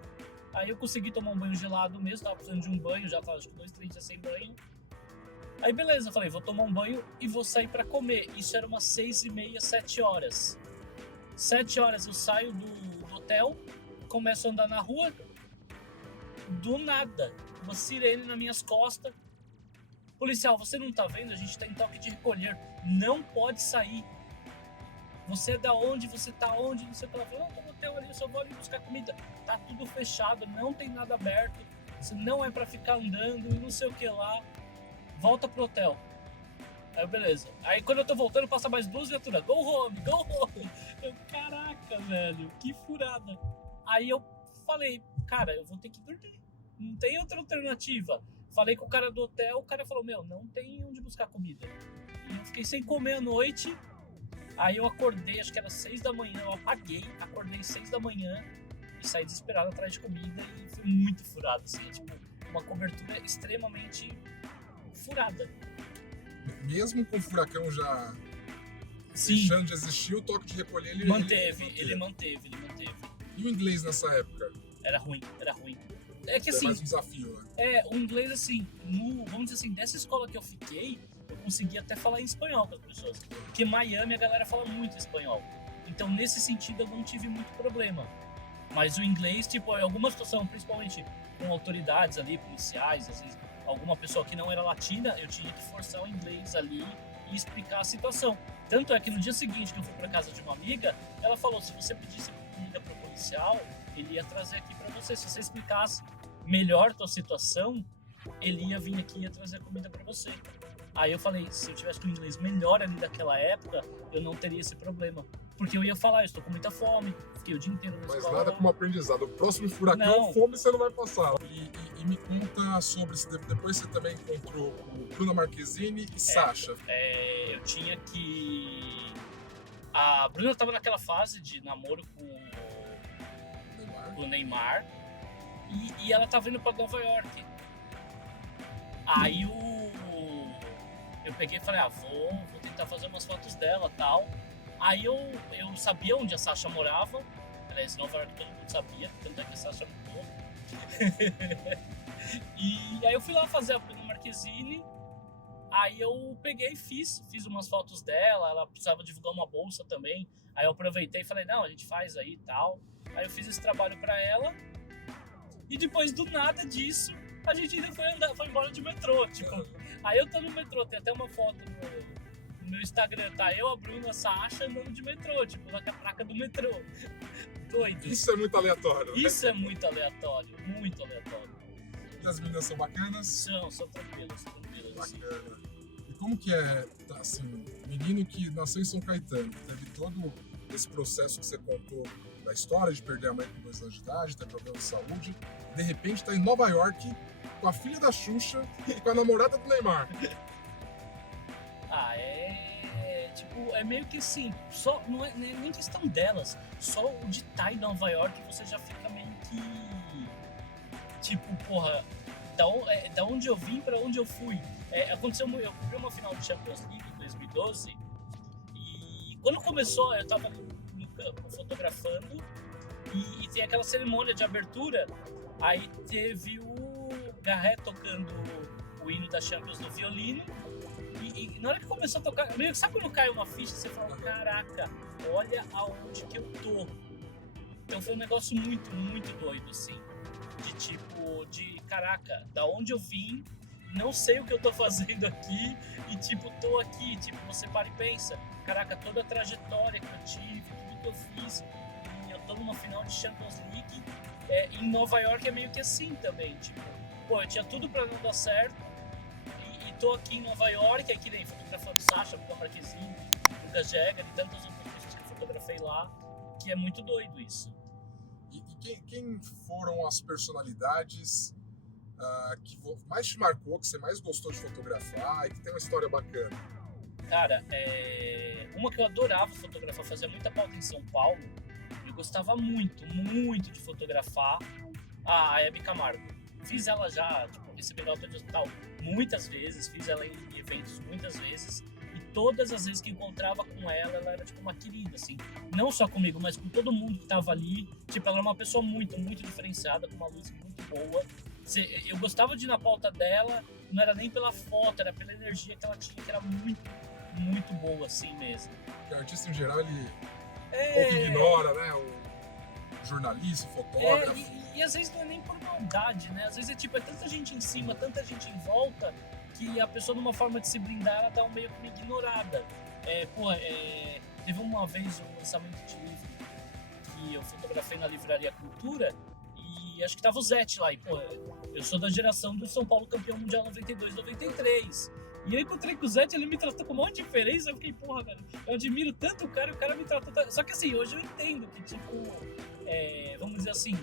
Aí eu consegui tomar um banho gelado mesmo, tava precisando de um banho, já tava acho que 2, 3 dias sem banho. Aí beleza, eu falei, vou tomar um banho e vou sair pra comer. Isso era umas 6h30, 7 horas. 7 horas eu saio do hotel, começo a andar na rua, do nada, uma sirene nas minhas costas. Policial, você não tá vendo? A gente tá em toque de recolher. Não pode sair. Você é da onde? Você tá onde? Não sei o que. Ela falou, não, tô no hotel ali, eu só vou ali buscar comida. Tá tudo fechado, não tem nada aberto. Isso não é pra ficar andando e não sei o que lá. Volta pro hotel. Aí, beleza. Aí, quando eu tô voltando, passa mais 2 viaturas. Go home, go home. Eu, caraca, velho, que furada. Aí eu falei, cara, eu vou ter que dormir. Não tem outra alternativa. Falei com o cara do hotel, o cara falou, não tem onde buscar comida. E eu fiquei sem comer à noite. Aí eu acordei, acho que era 6 da manhã, eu apaguei, acordei 6 da manhã e saí desesperado atrás de comida e foi muito furado, assim, tipo, uma cobertura extremamente furada. Mesmo com o furacão já Sim, deixando de existir, o toque de recolher ele manteve. E o inglês nessa época? Era ruim. É que assim, mais um desafio, né? o inglês assim, vamos dizer assim, dessa escola que eu fiquei, eu consegui até falar em espanhol com as pessoas. Porque Miami a galera fala muito espanhol. Então nesse sentido eu não tive muito problema. Mas o inglês, tipo, em alguma situação, principalmente com autoridades ali, policiais, às vezes alguma pessoa que não era latina, eu tinha que forçar o inglês ali e explicar a situação. Tanto é que no dia seguinte que eu fui pra casa de uma amiga, ela falou, se você pedisse comida pro policial, ele ia trazer aqui pra você. Se você explicasse melhor a tua situação, ele ia vir aqui e ia trazer comida pra você. Aí eu falei, se eu tivesse com o inglês melhor ali daquela época, eu não teria esse problema. Porque eu ia falar, eu estou com muita fome, fiquei o dia inteiro na Mas escola. nada como aprendizado. O próximo furacão, Não. fome você não vai passar. E me conta sobre, depois você também encontrou o Bruna Marquezine e Sasha. Eu tinha que... A Bruna estava naquela fase de namoro com o Neymar e ela estava indo para Nova York. Aí eu peguei e falei, vou tentar fazer umas fotos dela e tal. Aí eu sabia onde a Sasha morava. Aliás, em Nova York todo mundo sabia, tanto é que a Sasha mudou. E aí eu fui lá fazer a Bruna Marquezine. Aí eu peguei e fiz umas fotos dela. Ela precisava divulgar uma bolsa também. Aí eu aproveitei e falei, não, a gente faz aí e tal. Aí eu fiz esse trabalho pra ela. E depois do nada disso, a gente ainda foi embora de metrô. Tipo, aí eu tô no metrô, tem até uma foto no meu Instagram, tá? Eu, a Bruna, a Sasha andando de metrô, tipo, na placa do metrô. Doido. Isso é muito aleatório. Né? Isso é muito aleatório, muito aleatório. E as meninas são bacanas? São tranquilas. Bacana. E como que é, assim, menino que nasceu em São Caetano, teve todo esse processo que você contou da história de perder a mãe com 2 anos de idade, ter problema de saúde, de repente tá em Nova York com a filha da Xuxa e com a namorada do Neymar. Tipo, é meio que assim, só, não é nem questão delas, só o de estar em Nova York você já fica meio que, tipo, porra, da onde eu vim pra onde eu fui. Aconteceu, eu fui uma final de Champions League em 2012 e quando começou eu tava no campo fotografando e tem aquela cerimônia de abertura, aí teve o Garrett tocando o hino da Champions no violino E na hora que começou a tocar, meio que sabe quando cai uma ficha, você fala, caraca, olha aonde que eu tô. Então foi um negócio muito, muito doido, assim. De tipo, caraca, da onde eu vim, não sei o que eu tô fazendo aqui, e tipo, tô aqui, tipo, você para e pensa, caraca, toda a trajetória que eu tive, tudo que eu fiz, e eu tô numa final de Champions League, em Nova York é meio que assim também, tipo, pô, eu tinha tudo pra não dar certo, e tô aqui em Nova York, aqui nem fotografando Sasha, Luca Marquezine, Lucas Jäger e tantas outras pessoas que eu fotografei lá, que é muito doido isso. E quem foram as personalidades que mais te marcou, que você mais gostou de fotografar e que tem uma história bacana? Cara, uma que eu adorava fotografar, fazia muita pauta em São Paulo, eu gostava muito, muito de fotografar a Hebe Camargo. Fiz ela já, tipo, recebi nota de hospital muitas vezes, fiz ela em eventos muitas vezes, e todas as vezes que encontrava com ela era tipo uma querida, assim, não só comigo, mas com todo mundo que tava ali. Tipo, ela era uma pessoa muito, muito diferenciada, com uma luz muito boa. Eu gostava de ir na pauta dela, não era nem pela foto, era pela energia que ela tinha, que era muito, muito boa, assim mesmo. Porque o artista em geral, ele pouco ignora, né? O jornalista, o fotógrafo. E às vezes não é nem por maldade, né? Às vezes é tipo, é tanta gente em cima, tanta gente em volta, que a pessoa, numa forma de se blindar, ela dá meio que uma ignorada. Teve uma vez um lançamento de livro que eu fotografei na Livraria Cultura, e acho que tava o Zete lá, e pô, eu sou da geração do São Paulo campeão mundial 92, 93. E eu encontrei com o Zete, ele me tratou com uma diferença, eu fiquei, porra, velho, eu admiro tanto o cara, e o cara me tratou tanto. Só que assim, hoje eu entendo que, tipo, vamos dizer assim,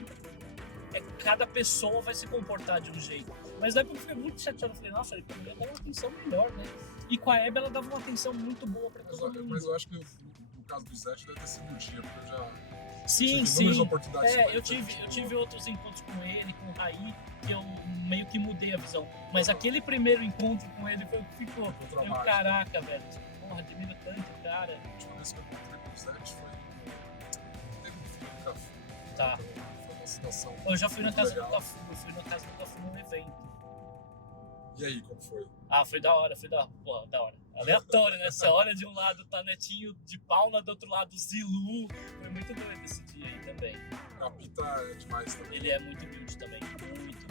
cada pessoa vai se comportar de um jeito. Mas na época eu fiquei muito chateado, eu falei, nossa, ele poderia dar uma atenção melhor, né? E com a Hebe ela dava uma atenção muito boa pra todo mundo. Mas eu acho que no caso do Zete deve ter sido o dia, porque eu já sim, tive inúmeras oportunidades. eu tive outros encontros com ele, com o Raí, que eu meio que mudei a visão. Mas aquele primeiro encontro com ele foi o que ficou. Eu, caraca, velho, porra, admiro tanto o cara. A última vez que eu encontrei com o Zete foi no filme do Cafu. Tá. Foi uma situação. Eu já fui na casa do Cafu, num evento. E aí, como foi? Ah, foi da hora. Pô, da hora. Aleatório, né? Você olha de um lado, tá Netinho de Paula, do outro lado, Zilu. Foi muito doido esse dia aí também. Capita é demais também. Ele é muito humilde também, muito humilde.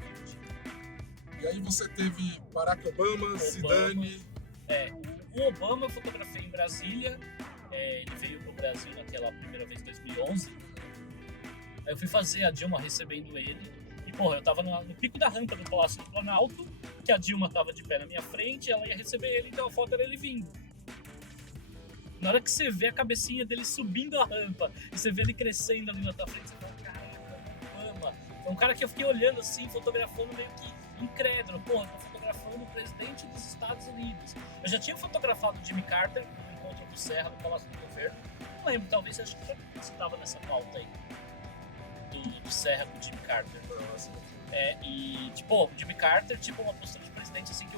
E aí você teve Barack Obama, Zidane. O Obama eu fotografei em Brasília. Ele veio pro Brasil naquela primeira vez em 2011. Aí eu fui fazer a Dilma recebendo ele. E, porra, eu tava no pico da rampa do Palácio do Planalto, que a Dilma tava de pé na minha frente, ela ia receber ele, então a foto era ele vindo. Na hora que você vê a cabecinha dele subindo a rampa, e você vê ele crescendo ali na tua frente, você fala, caraca, Obama. É um cara que eu fiquei olhando assim, fotografando meio que incrédulo. Porra, eu tô fotografando o presidente dos Estados Unidos. Eu já tinha fotografado o Jimmy Carter, no encontro do Serra, do Palácio do Governo. Não lembro, talvez, acho que você tava nessa pauta aí. Do Serra com o Jimmy Carter. E, tipo, o Jimmy Carter, tipo, uma postura de presidente, assim, que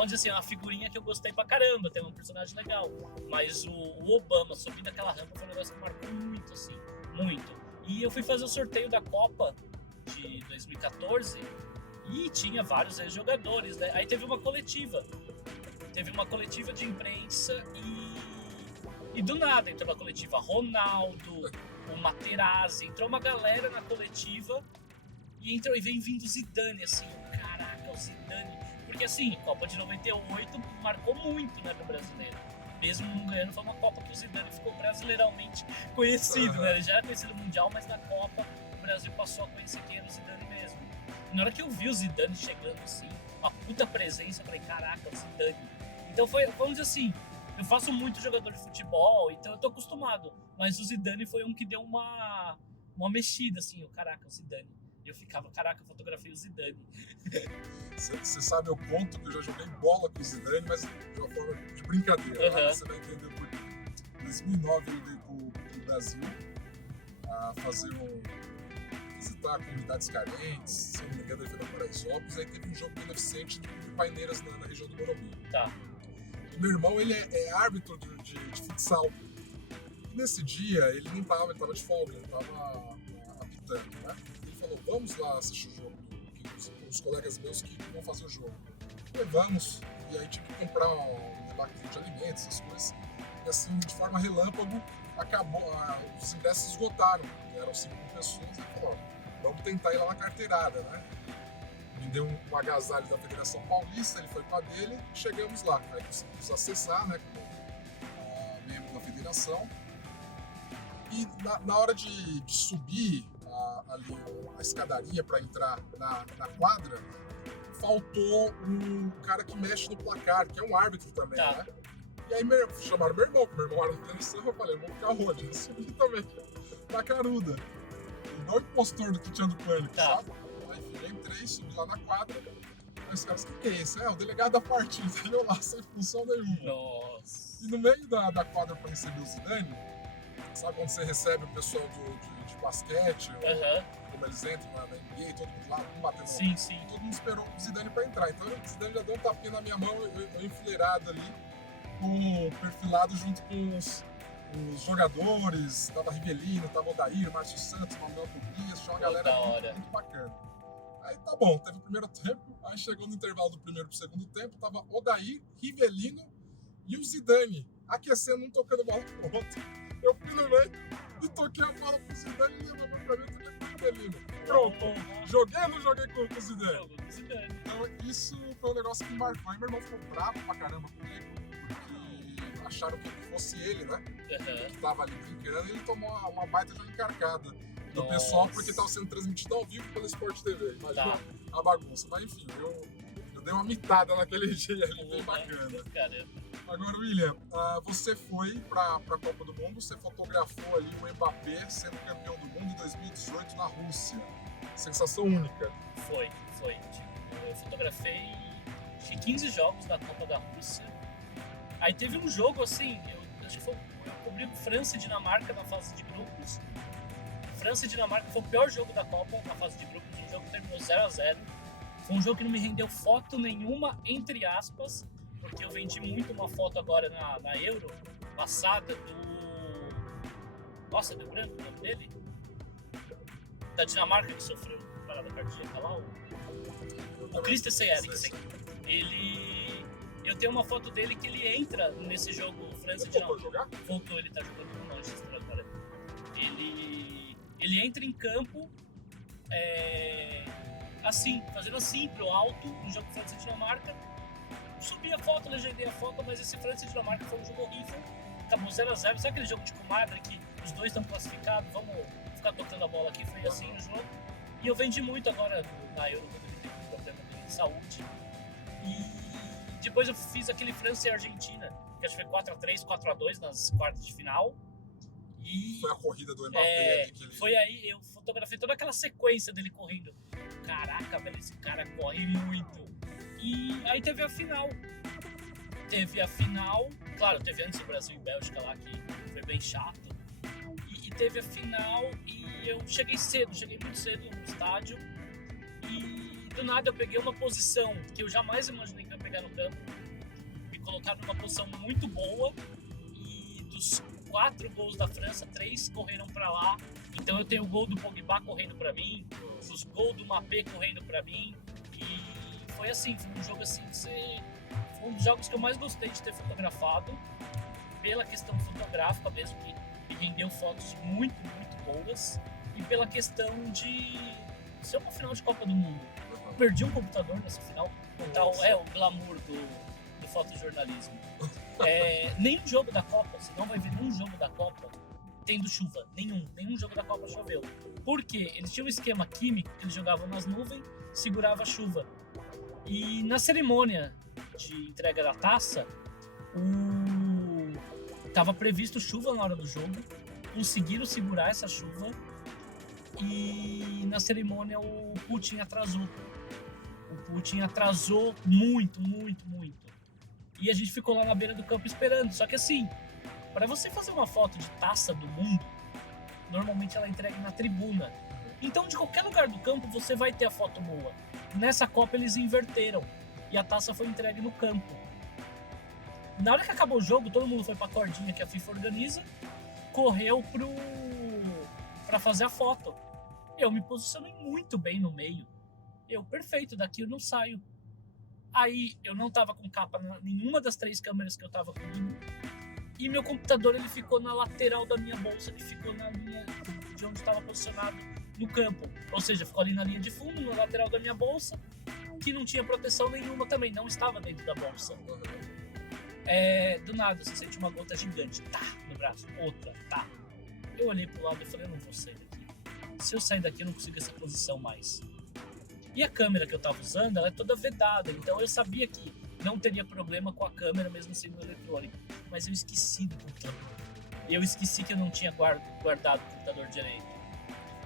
onde, assim, é uma figurinha que eu gostei pra caramba, tem um personagem legal. Mas o Obama subindo aquela rampa foi um negócio que marcou muito, assim, muito. E eu fui fazer o sorteio da Copa de 2014 e tinha vários jogadores, né? Aí teve uma coletiva de imprensa e do nada entrou uma coletiva Ronaldo, o Materazzi, entrou uma galera na coletiva e vem vindo o Zidane, assim, caraca, o Zidane. Porque assim, Copa de 98 marcou muito, né, pro brasileiro. Mesmo não ganhando, foi uma Copa que o Zidane ficou brasileiramente conhecido, né? Ele já era conhecido mundial, mas na Copa o Brasil passou a conhecer quem era o Zidane mesmo. E na hora que eu vi o Zidane chegando assim, uma puta presença, eu falei, caraca, o Zidane. Então foi, vamos dizer assim, eu faço muito jogador de futebol, então eu tô acostumado. Mas o Zidane foi um que deu uma mexida, assim, caraca, o Zidane. E eu ficava, caraca, eu fotografei o Zidane. Você sabe o ponto que eu já joguei bola com o Zidane, mas de uma forma de brincadeira. Né? Você vai entender por quê. Em 2009 ele veio pro Brasil a visitar comunidades carentes, se não me engano ele foi na Paraisópolis, aí teve um jogo beneficente de Paineiras na região do Morumbi. Tá. Meu irmão, ele é árbitro de futsal. E nesse dia, ele não tava, ele tava de folga, ele tava apitando, né? Ele falou, vamos lá assistir o jogo, com os colegas meus que vão fazer o jogo. Levamos, e aí tive que comprar um pacote de alimentos, essas coisas. E assim, de forma relâmpago, os ingressos esgotaram, que eram 5 pessoas, e falou, vamos tentar ir lá na carteirada, né? Me deu um agasalho da Federação Paulista, ele foi com a dele, chegamos lá. Aí conseguimos acessar, né, como membro da federação. E na hora de subir ali a escadaria para entrar na quadra, faltou um cara que mexe no placar, que é um árbitro também, né? E aí chamaram meu irmão, porque meu irmão era da federação, eu falei, vou ficar onde? Eu subi também, na caruda. Igual o impostor do que tinha do Pânico, sabe? Aí entrei, subi lá na quadra, aí os caras, o que é esse? É o delegado da partida, aí eu lá sem função nenhuma. Nossa. E no meio da quadra para receber o Zidane, sabe quando você recebe o pessoal de basquete, ou como eles entram na NBA, todo mundo lá, um batendo sim, sim. Todo mundo esperou o Zidane pra entrar. Então o Zidane já deu um tapinha na minha mão, eu enfileirado ali, perfilado junto com os jogadores. Tava Rivelino, tava Odair, Márcio Santos, Manuel Tobias, tinha uma galera muito bacana. Aí tá bom, teve o primeiro tempo, aí chegou no intervalo do primeiro pro segundo tempo, tava Odair, Rivelino e o Zidane aquecendo, um tocando bola pro outro. Eu fui no meio e toquei a bola pro Zidane e levou pra mim, eu toquei pro Rivelino. Pronto, joguei ou não joguei com o Zidane? Então isso foi um negócio que me marcou. Aí meu irmão ficou bravo pra caramba comigo, porque acharam que fosse ele, né? Que tava ali brincando, e ele tomou uma baita já encarcada do pessoal, porque tava sendo transmitido ao vivo pelo Sport TV. Imagina a bagunça. Mas enfim, eu dei uma mitada naquele dia ali, bem bacana. Caramba. Agora, William, você foi pra Copa do Mundo, você fotografou ali o Mbappé sendo campeão do mundo em 2018 na Rússia. Sensação única. Foi. Tipo, eu fotografei acho que 15 jogos da Copa da Rússia. Aí teve um jogo assim, eu acho que eu cobri França e Dinamarca na fase de grupos. França e Dinamarca foi o pior jogo da Copa na fase de grupos, um jogo que terminou 0-0. Foi um jogo que não me rendeu foto nenhuma, entre aspas, porque eu vendi muito uma foto agora na Euro passada do... Nossa, deu branco o nome dele? Da Dinamarca, que sofreu parada cardíaca lá, o Christensen Eriksen. Eu tenho uma foto dele que ele entra nesse jogo França e Dinamarca. Voltou, ele tá jogando no Manchester agora. Ele entra em campo assim, fazendo assim pro alto no jogo França e Dinamarca. Subi a foto, legendei a foto, mas esse França e Dinamarca foi um jogo horrível. Acabou 0-0. Sabe aquele jogo de comadre que os dois estão classificados? Vamos ficar tocando a bola aqui. Foi assim o jogo. E eu vendi muito agora na Euro, quando ele teve um problema de saúde. E depois eu fiz aquele França e Argentina, que acho que foi 4-3, 4-2 nas quartas de final. E foi a corrida do Mbappé. Foi aí, eu fotografei toda aquela sequência dele correndo. Caraca, velho, esse cara corre muito. E aí teve a final. Claro, teve antes o Brasil e Bélgica lá, que foi bem chato. E teve a final e eu cheguei muito cedo no estádio. E do nada eu peguei uma posição que eu jamais imaginei que eu ia pegar no campo. Me colocaram numa posição muito boa. E dos 4 gols da França, 3 correram pra lá. Então eu tenho o gol do Pogba correndo pra mim, os gols do Mbappé correndo pra mim. E foi assim, foi um jogo assim foi um dos jogos que eu mais gostei de ter fotografado, pela questão fotográfica mesmo, que me rendeu fotos muito, muito boas, e pela questão de ser uma final de Copa do Mundo. Eu perdi um computador nessa final, então o glamour do fotojornalismo. Nenhum jogo da Copa, você não vai ver nenhum jogo da Copa tendo chuva, nenhum jogo da Copa choveu. Porque eles tinham um esquema químico que eles jogavam nas nuvens, segurava a chuva. E na cerimônia de entrega da taça, tava previsto chuva na hora do jogo, conseguiram segurar essa chuva e na cerimônia o Putin atrasou. O Putin atrasou muito. E a gente ficou lá na beira do campo esperando. Só que assim, para você fazer uma foto de taça do mundo, normalmente ela é entregue na tribuna. Então, de qualquer lugar do campo, você vai ter a foto boa. Nessa Copa, eles inverteram. E a taça foi entregue no campo. Na hora que acabou o jogo, todo mundo foi pra cordinha que a FIFA organiza, correu pra fazer a foto. Eu me posicionei muito bem no meio. Perfeito, daqui eu não saio. Aí eu não tava com capa nenhuma das 3 câmeras que eu tava comigo. E meu computador ele ficou na lateral da minha bolsa, ele ficou na linha de onde estava posicionado no campo. Ou seja, ficou ali na linha de fundo, na lateral da minha bolsa, que não tinha proteção nenhuma também, não estava dentro da bolsa. Do nada, você sente uma gota gigante, tá, no braço, outra, tá. Eu olhei pro lado e falei, eu não vou sair daqui. Se eu sair daqui, eu não consigo essa posição mais. E a câmera que eu tava usando, ela é toda vedada, então eu sabia que não teria problema com a câmera, mesmo sendo eletrônica. Mas eu esqueci do computador. E eu esqueci que eu não tinha guardado o computador direito.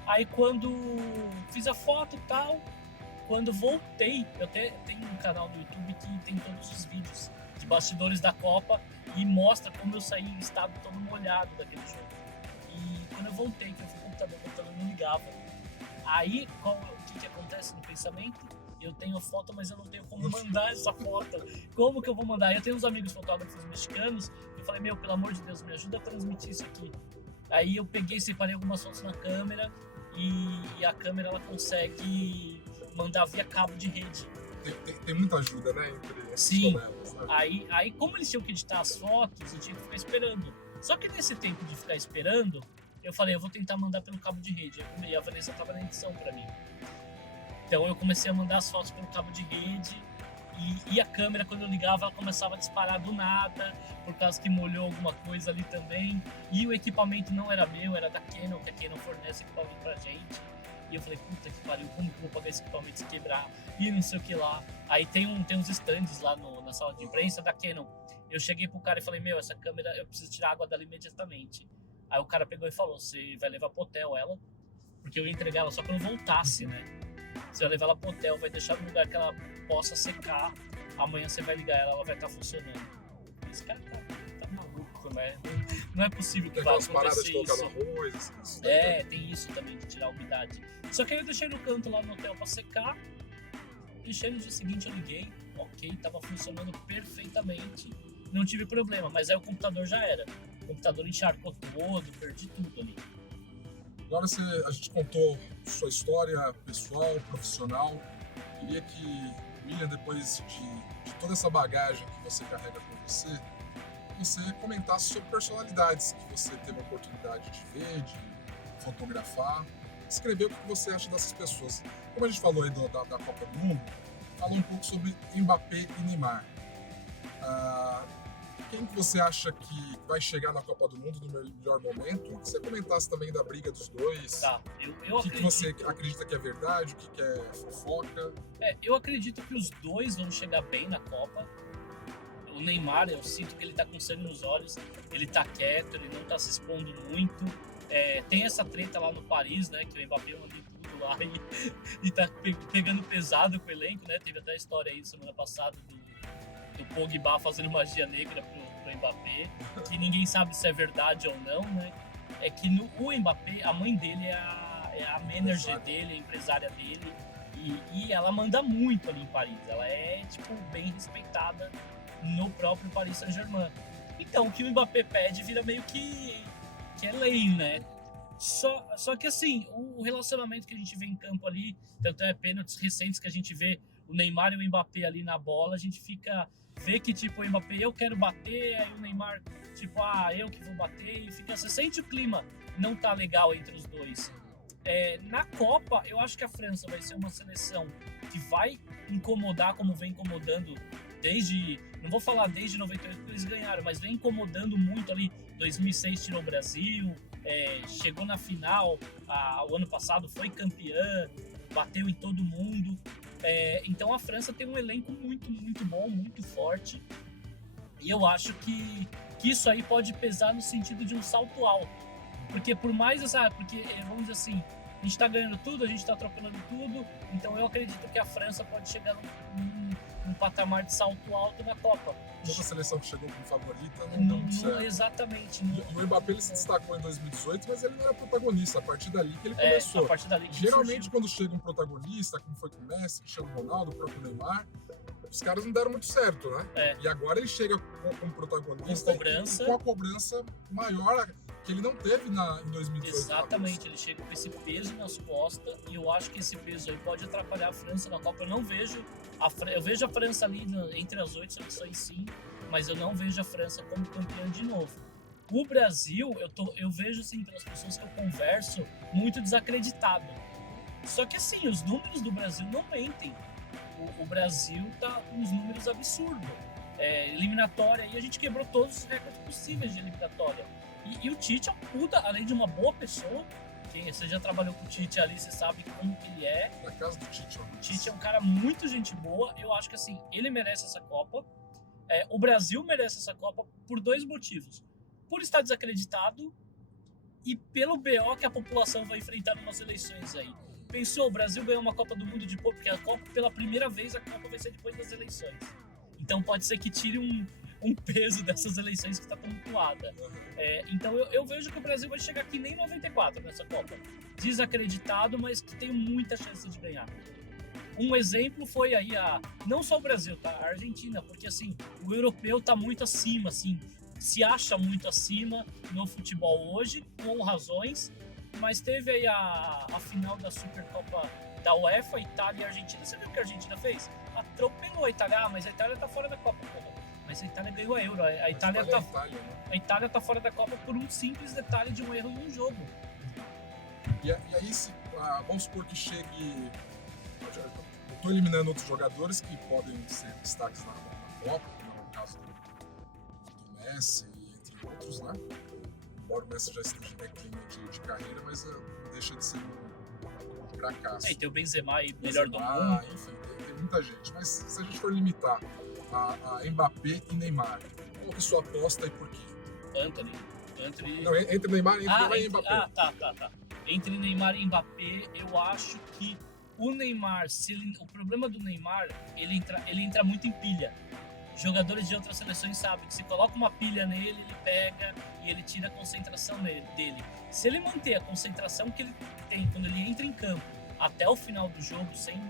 Aí quando fiz a foto e tal, quando voltei, eu tenho um canal do YouTube que tem todos os vídeos de bastidores da Copa e mostra como eu saí em estado todo molhado daquele jogo. E quando eu voltei, que eu fui o computador não ligava. Aí, o que acontece no pensamento? Eu tenho foto, mas eu não tenho como mandar essa foto. Como que eu vou mandar? Eu tenho uns amigos fotógrafos mexicanos, eu falei, meu, pelo amor de Deus, me ajuda a transmitir isso aqui. Aí eu peguei, separei algumas fotos na câmera e a câmera ela consegue mandar via cabo de rede. Tem muita ajuda, né? Entre Sim. colegas, né? Aí, como eles tinham que editar as fotos, eu tinha que ficar esperando. Só que nesse tempo de ficar esperando, eu falei, eu vou tentar mandar pelo cabo de rede. E a Vanessa tava na edição pra mim. Então eu comecei a mandar as fotos pelo cabo de rede e a câmera, quando eu ligava, ela começava a disparar do nada, por causa que molhou alguma coisa ali também. E o equipamento não era meu, era da Canon, que a Canon fornece equipamento pra gente. E eu falei, puta que pariu, como que eu vou pagar esse equipamento se quebrar? E não sei o que lá. Aí tem uns stands lá na sala de imprensa da Canon. Eu cheguei pro cara e falei, meu, essa câmera, eu preciso tirar água dela imediatamente. Aí o cara pegou e falou, você vai levar pro hotel ela, porque eu ia entregar ela só quando eu voltasse, né? Você vai levar ela pro hotel, vai deixar no lugar que ela possa secar. Amanhã você vai ligar ela, ela vai estar funcionando. Esse cara tá maluco, né? Não é possível que vá acontecer isso. Arroz, isso tem isso também, de tirar a umidade. Só que aí eu deixei no canto lá no hotel pra secar. Deixei no dia seguinte, eu liguei. Ok, tava funcionando perfeitamente. Não tive problema, mas aí o computador já era. O computador encharcou todo, perdi tudo ali. Agora a gente contou sua história pessoal, profissional. Queria que o William, depois de toda essa bagagem que você carrega com você comentasse sobre personalidades que você teve a oportunidade de ver, de fotografar. Escrever o que você acha dessas pessoas. Como a gente falou aí da Copa do Mundo, fala um pouco sobre Mbappé e Neymar. Quem que você acha que vai chegar na Copa do Mundo no melhor momento? E que você comentasse também da briga dos dois. Tá, o que você acredita que é verdade, o que é fofoca? Eu acredito que os dois vão chegar bem na Copa. O Neymar, eu sinto que ele tá com sangue nos olhos, ele tá quieto, ele não tá se expondo muito. Tem essa treta lá no Paris, né, que o Mbappé manda tudo lá e tá pegando pesado com o elenco, né? Teve até a história aí semana passada do Pogba fazendo magia negra pro Mbappé, que ninguém sabe se é verdade ou não, né? É que o Mbappé, a mãe dele é a manager dele, a empresária dele, e ela manda muito ali em Paris. Ela é, tipo, bem respeitada no próprio Paris Saint-Germain. Então, o que o Mbappé pede vira meio que é lei, né? Só que assim, o relacionamento que a gente vê em campo ali, tanto é pênaltis recentes que a gente vê o Neymar e o Mbappé ali na bola, a gente vê que tipo, o Mbappé, eu quero bater, aí o Neymar, tipo, eu que vou bater, e você sente o clima, não tá legal entre os dois. Na Copa, eu acho que a França vai ser uma seleção que vai incomodar como vem incomodando não vou falar desde 98 que eles ganharam, mas vem incomodando muito ali. 2006 tirou o Brasil, chegou na final, o ano passado foi campeã, bateu em todo mundo. Então a França tem um elenco muito, muito bom, muito forte. E eu acho que isso aí pode pesar no sentido de um salto alto. Porque por mais porque vamos dizer assim, a gente tá ganhando tudo, a gente tá trocando tudo, então eu acredito que a França pode chegar num patamar de salto alto na Copa. Toda a seleção que chegou como favorita não deu muito certo. Exatamente. E o Mbappé ele se destacou em 2018, mas ele não era protagonista, a partir dali que ele começou. A partir dali que geralmente quando chega um protagonista, como foi com o Messi, Cristiano Ronaldo, o próprio Neymar, os caras não deram muito certo, né? É. E agora ele chega como protagonista Com cobrança. e com a cobrança maior que ele não teve em 2018. Exatamente, ele chega com esse peso nas costas e eu acho que esse peso aí pode atrapalhar a França na Copa. Eu não vejo eu vejo a França ali entre as 8 seleções, sim, mas eu não vejo a França como campeã de novo. O Brasil, eu vejo assim, pelas pessoas que eu converso, muito desacreditado. Só que assim, os números do Brasil não mentem. O Brasil tá com uns números absurdos. Eliminatória, e a gente quebrou todos os recordes possíveis de eliminatória. E o Tite é um puta, além de uma boa pessoa. Você já trabalhou com o Tite ali, você sabe como que ele é. Na casa do Tite. O Tite é um cara muito gente boa. Eu acho que assim, ele merece essa Copa. O Brasil merece essa Copa por 2 motivos. Por estar desacreditado e pelo BO que a população vai enfrentar numas eleições aí. Pensou, o Brasil ganhou uma Copa do Mundo de pouco, porque a Copa, pela primeira vez, a Copa vai ser depois das eleições. Então pode ser que tire um peso dessas eleições que está tumultuada. Então eu vejo que o Brasil vai chegar aqui nem em 94 nessa Copa. Desacreditado, mas que tem muita chance de ganhar. Um exemplo foi aí não só o Brasil, tá? A Argentina, porque assim, o europeu tá muito acima, assim, se acha muito acima no futebol hoje, com razões, mas teve aí a final da Supercopa da UEFA, Itália e Argentina. Você viu o que a Argentina fez? Atropelou a Itália, mas a Itália tá fora da Copa, porra. Mas a Itália ganhou a Euro. A Itália tá fora da Copa por um simples detalhe de um erro em um jogo. E aí, vamos supor que chegue... Eu tô eliminando outros jogadores que podem ser destaques na Copa, como é o caso do Messi, entre outros, né? Embora o Messi já esteja em declínio de carreira, mas não deixa de ser um fracasso. E tem o Benzema aí, melhor do mundo. Enfim, tem muita gente. Mas se a gente for limitar a Mbappé e Neymar, qual que é a sua aposta e por quê? Anthony. Não, entre Neymar e Mbappé. Tá. Entre Neymar e Mbappé, eu acho que o Neymar, o problema do Neymar, ele entra muito em pilha. Jogadores de outras seleções sabem que se coloca uma pilha nele, ele pega e ele tira a concentração dele. Se ele manter a concentração que ele tem quando ele entra em campo até o final do jogo, sem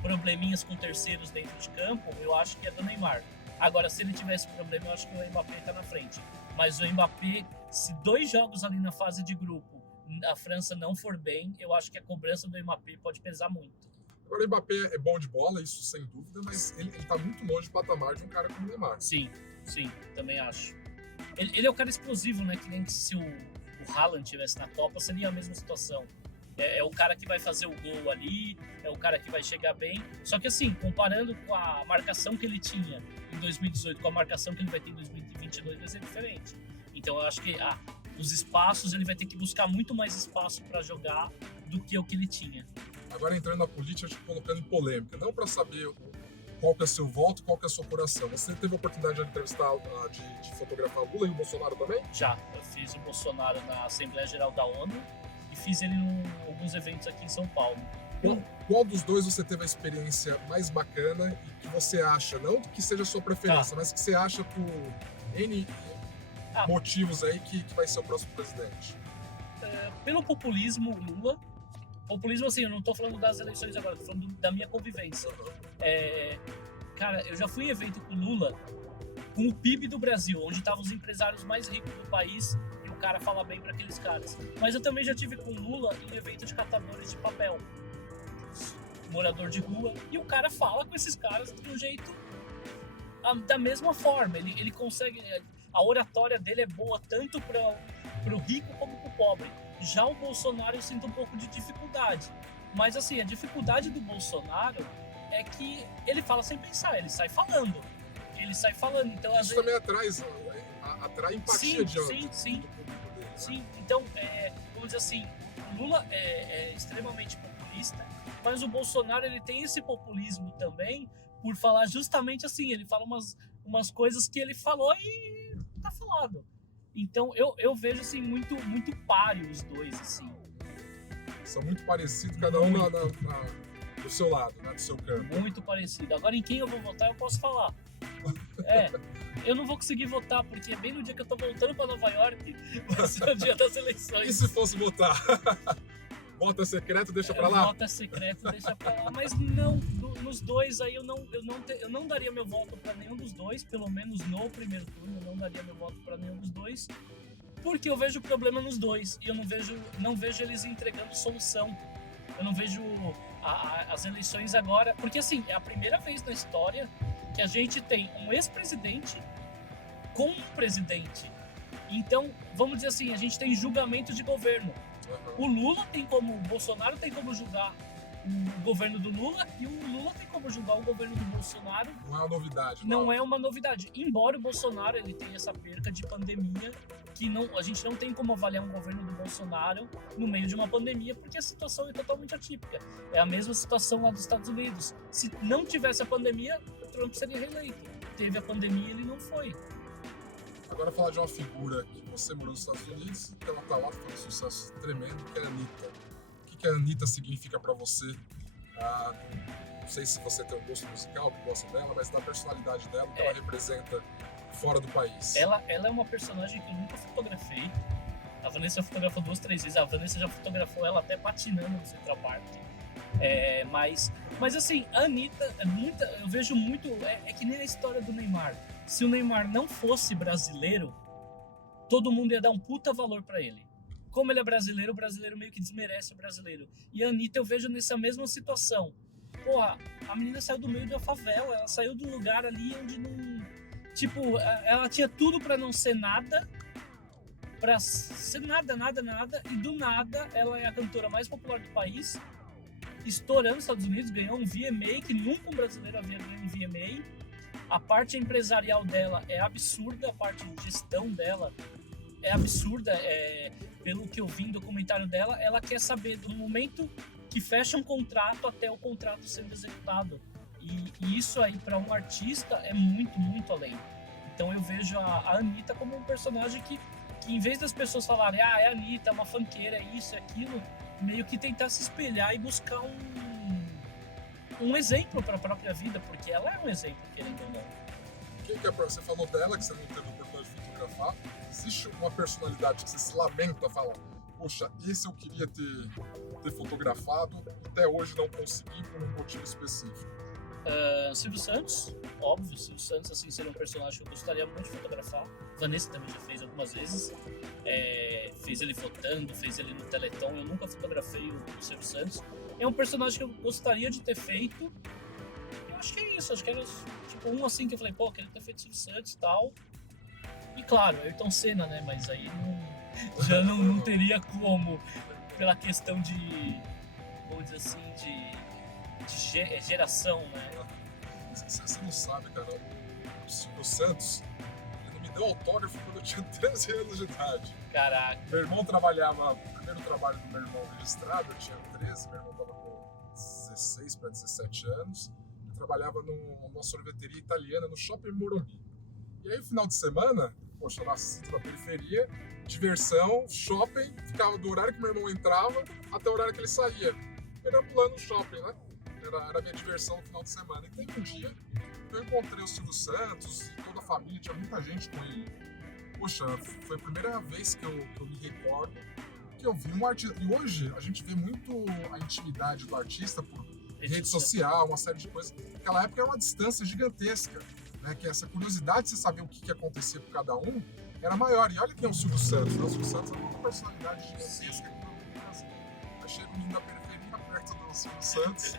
probleminhas com terceiros dentro de campo, eu acho que é do Neymar. Agora, se ele tivesse problema, eu acho que o Mbappé está na frente. Mas o Mbappé, se 2 jogos ali na fase de grupo, a França não for bem, eu acho que a cobrança do Mbappé pode pesar muito. Agora o Mbappé é bom de bola, isso sem dúvida, mas ele tá muito longe do patamar de um cara como o Neymar. Sim, também acho. Ele é o cara explosivo, né? Que nem se o Haaland estivesse na Copa, seria a mesma situação. É o cara que vai fazer o gol ali, é o cara que vai chegar bem. Só que assim, comparando com a marcação que ele tinha em 2018 com a marcação que ele vai ter em 2022, vai ser diferente. Então eu acho que os espaços, ele vai ter que buscar muito mais espaço para jogar do que o que ele tinha. Agora entrando na política, te colocando em polêmica, não para saber qual que é o seu voto, qual que é a sua coração. Você teve a oportunidade de entrevistar, de fotografar o Lula e o Bolsonaro também? Já, eu fiz o Bolsonaro na Assembleia Geral da ONU e fiz ele em alguns eventos aqui em São Paulo. Qual dos dois você teve a experiência mais bacana e que você acha, não que seja a sua preferência, mas que você acha por N motivos aí que vai ser o próximo presidente? Pelo populismo, Lula. Populismo, assim, eu não tô falando das eleições agora, tô falando da minha convivência. Cara, eu já fui em evento com Lula, com o PIB do Brasil, onde estavam os empresários mais ricos do país, e o cara fala bem para aqueles caras. Mas eu também já tive com Lula em evento de catadores de papel, morador de rua, e o cara fala com esses caras de um jeito da mesma forma. Ele consegue, a oratória dele é boa tanto pro rico como pro pobre. Já o Bolsonaro eu sinto um pouco de dificuldade. Mas assim, a dificuldade do Bolsonaro é que ele fala sem pensar, ele sai falando. Então, isso também atrai empatia do público dele. Sim, então, vamos dizer assim, o Lula é extremamente populista, mas o Bolsonaro ele tem esse populismo também por falar justamente assim, ele fala umas coisas que ele falou e tá falado. Então eu vejo assim muito páreo os dois assim. São muito parecidos, cada um do seu lado, né, do seu campo. Muito parecido. Agora em quem eu vou votar eu posso falar. Eu não vou conseguir votar porque é bem no dia que eu tô voltando pra Nova York, vai ser o dia das eleições. E se fosse votar? Vota secreto, deixa pra lá? Vota secreto, deixa pra lá, mas não, no nos dois, aí eu não daria meu voto para nenhum dos dois, pelo menos no primeiro turno, eu não daria meu voto para nenhum dos dois, porque eu vejo problema nos dois e eu não vejo eles entregando solução. Eu não vejo as eleições agora, porque assim, é a primeira vez na história que a gente tem um ex-presidente com um presidente. Então, vamos dizer assim, a gente tem julgamento de governo. O Bolsonaro tem como julgar o governo do Lula e o Lula tem como julgar o governo do Bolsonaro. Não é uma novidade. Não é uma novidade. Embora o Bolsonaro ele tenha essa perca de pandemia, que a gente não tem como avaliar um governo do Bolsonaro no meio de uma pandemia, porque a situação é totalmente atípica. É a mesma situação lá dos Estados Unidos. Se não tivesse a pandemia, o Trump seria reeleito. Teve a pandemia e ele não foi. Agora falar de uma figura que você morou nos Estados Unidos, que ela tá lá fazendo um sucesso tremendo, que é a Anitta. O que a Anitta significa pra você? Não sei se você tem um gosto musical, que gosta dela, mas da personalidade dela, que ela representa fora do país. Ela é uma personagem que eu nunca fotografei. A Vanessa fotografou 2, 3 vezes. A Vanessa já fotografou ela até patinando no Central Park. Mas assim, a Anitta, eu vejo muito... É que nem a história do Neymar. Se o Neymar não fosse brasileiro, todo mundo ia dar um puta valor pra ele. Como ele é brasileiro, o brasileiro meio que desmerece o brasileiro. E a Anitta eu vejo nessa mesma situação. Porra, a menina saiu do meio da favela, ela saiu do lugar ali onde não... Tipo, ela tinha tudo pra não ser nada, pra ser nada, e do nada ela é a cantora mais popular do país, estourando nos Estados Unidos, ganhou um VMA, que nunca um brasileiro havia ganho um VMA. A parte empresarial dela é absurda, a parte de gestão dela é absurda. Pelo que eu vi no documentário dela, ela quer saber do momento que fecha um contrato até o contrato sendo executado. E isso aí, para um artista, é muito, muito além. Então eu vejo a Anitta como um personagem que em vez das pessoas falarem é a Anitta, é uma funkeira, é isso, é aquilo, meio que tentar se espelhar e buscar um exemplo para a própria vida, porque ela é um exemplo, querendo ou não. Quem que é pra... Você falou dela, que você não teve a oportunidade de fotografar. Existe uma personalidade que você se lamenta, fala, poxa, esse eu queria ter fotografado, até hoje não consegui por um motivo específico? Silvio Santos, óbvio, Silvio Santos assim, seria um personagem que eu gostaria muito de fotografar. Vanessa também já fez algumas vezes, fez ele votando, fez ele no Teleton. Eu nunca fotografei o Silvio Santos. É um personagem que eu gostaria de ter feito. Eu acho que é isso, acho que era tipo um assim que eu falei, pô, queria ter feito Silvio Santos e tal. E claro, Ayrton Senna, né, mas aí já não teria como, pela questão de, vamos dizer assim, de geração, né? Você não sabe, cara, o Silvio Santos, ele não me deu autógrafo quando eu tinha 13 anos de idade. Caraca. Meu irmão trabalhava, o primeiro trabalho do meu irmão registrado, eu tinha 13, meu irmão estava com 16 para 17 anos, eu trabalhava numa sorveteria italiana no Shopping Morumbi. E aí, no final de semana, poxa, lá na periferia, diversão, shopping, ficava do horário que meu irmão entrava até o horário que ele saía. Perambulando no shopping, né? Era a minha diversão no final de semana. E teve um dia que eu encontrei o Silvio Santos e toda a família, tinha muita gente com ele. Poxa, foi a primeira vez que eu me recordo que eu vi um artista. E hoje a gente vê muito a intimidade do artista por rede social, uma série de coisas. Naquela época era uma distância gigantesca, né? Que essa curiosidade de você saber o que acontecia com cada um era maior. E olha quem é o Silvio Santos, né? O Silvio Santos é uma personalidade gigantesca aqui no Brasil. Aí chega um menino da periferia perto do Silvio Santos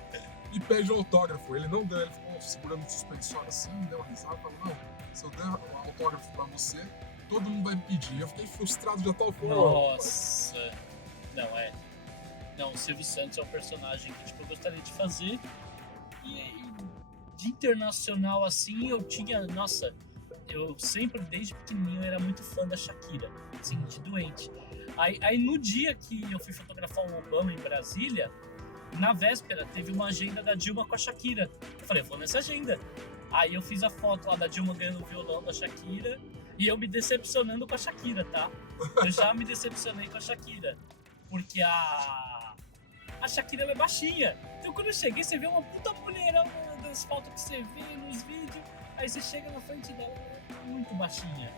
e pede um autógrafo. Ele não deu, ele ficou segurando o suspensório assim, deu uma risada e falou, não, se eu der um autógrafo pra você, todo mundo vai me pedir. Eu fiquei frustrado de tal forma. Nossa! Não, o Silvio Santos é um personagem que tipo, eu gostaria de fazer. E de internacional assim, eu tinha... Nossa, eu sempre, desde pequenininho, era muito fã da Shakira. Assim, de doente. Aí no dia que eu fui fotografar o Obama em Brasília, na véspera teve uma agenda da Dilma com a Shakira. Eu falei, eu vou nessa agenda. Aí eu fiz a foto lá da Dilma ganhando o violão da Shakira e eu me decepcionando com a Shakira, tá? Eu já me decepcionei com a Shakira. Porque a Shakira ela é baixinha. Então quando eu cheguei, você vê uma puta mulherão das fotos que você vê nos vídeos. Aí você chega na frente dela, ela é muito baixinha.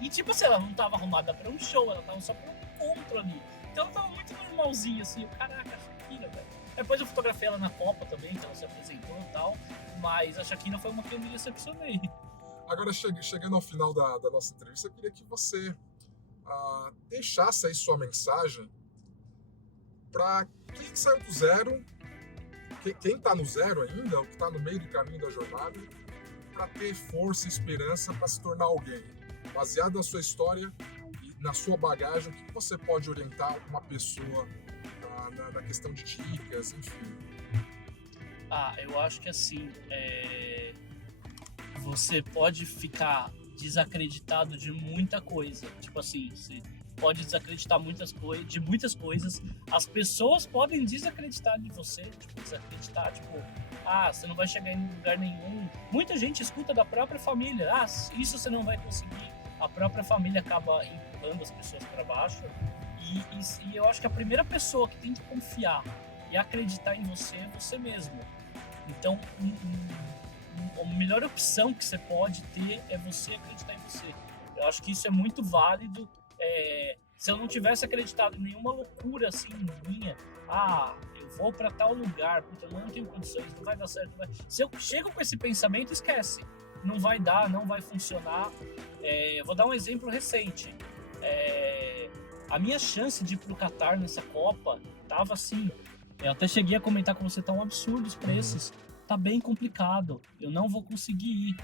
E tipo assim, ela não tava arrumada pra um show, ela tava só pra um encontro ali. Então ela tava muito normalzinha, assim, caraca, a Shakira, velho. Depois eu fotografei ela na Copa também, então ela se apresentou e tal, mas a Shakira foi uma que eu me decepcionei. Agora, chegando ao final da nossa entrevista, eu queria que você deixasse aí sua mensagem para quem saiu do zero, quem está no zero ainda, ou que está no meio do caminho da jornada, para ter força e esperança para se tornar alguém. Baseado na sua história e na sua bagagem, o que você pode orientar uma pessoa na questão de dicas, enfim? Eu acho que assim, você pode ficar desacreditado de muita coisa. Tipo assim, você pode desacreditar de muitas coisas. As pessoas podem desacreditar de você, tipo, desacreditar, tipo, você não vai chegar em lugar nenhum. Muita gente escuta da própria família, isso você não vai conseguir. A própria família acaba empurrando as pessoas para baixo. E eu acho que a primeira pessoa que tem que confiar e acreditar em você é você mesmo. Então, a melhor opção que você pode ter é você acreditar em você. Eu acho que isso é muito válido. Se eu não tivesse acreditado em nenhuma loucura assim minha, eu vou para tal lugar, puta, eu não tenho condições, não vai dar certo. Se eu chego com esse pensamento, esquece. Não vai dar, não vai funcionar. Eu vou dar um exemplo recente. A minha chance de ir pro Qatar nessa Copa tava assim. Eu até cheguei a comentar com você, tá um absurdo os preços. Tá bem complicado, eu não vou conseguir ir.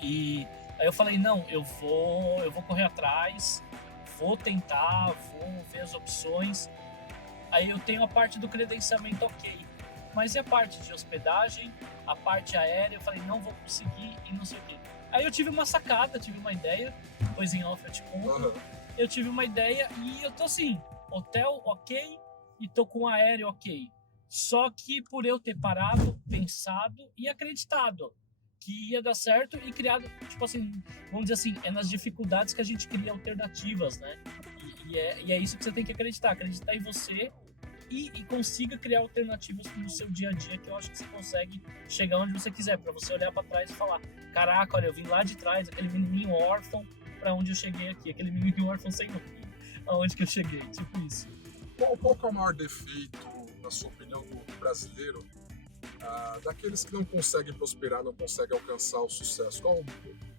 E aí eu falei, não, eu vou correr atrás, vou tentar, vou ver as opções. Aí eu tenho a parte do credenciamento, ok. Mas e a parte de hospedagem, a parte aérea? Eu falei, não vou conseguir e não sei o quê. Aí eu tive uma sacada, tive uma ideia, depois em off eu te conto. Eu tive uma ideia e eu tô assim, hotel ok e tô com aéreo ok. Só que por eu ter parado, pensado e acreditado que ia dar certo e criado, tipo assim, vamos dizer assim, é nas dificuldades que a gente cria alternativas, né? E é isso que você tem que acreditar em você e consiga criar alternativas no seu dia a dia, que eu acho que você consegue chegar onde você quiser, para você olhar para trás e falar, caraca, olha, eu vim lá de trás, aquele menininho órfão, para onde eu cheguei aqui, aquele menininho órfão sem mãe, aonde que eu cheguei, tipo isso. Qual que é o maior defeito, na sua opinião, do brasileiro, daqueles que não conseguem prosperar, não conseguem alcançar o sucesso? Qual,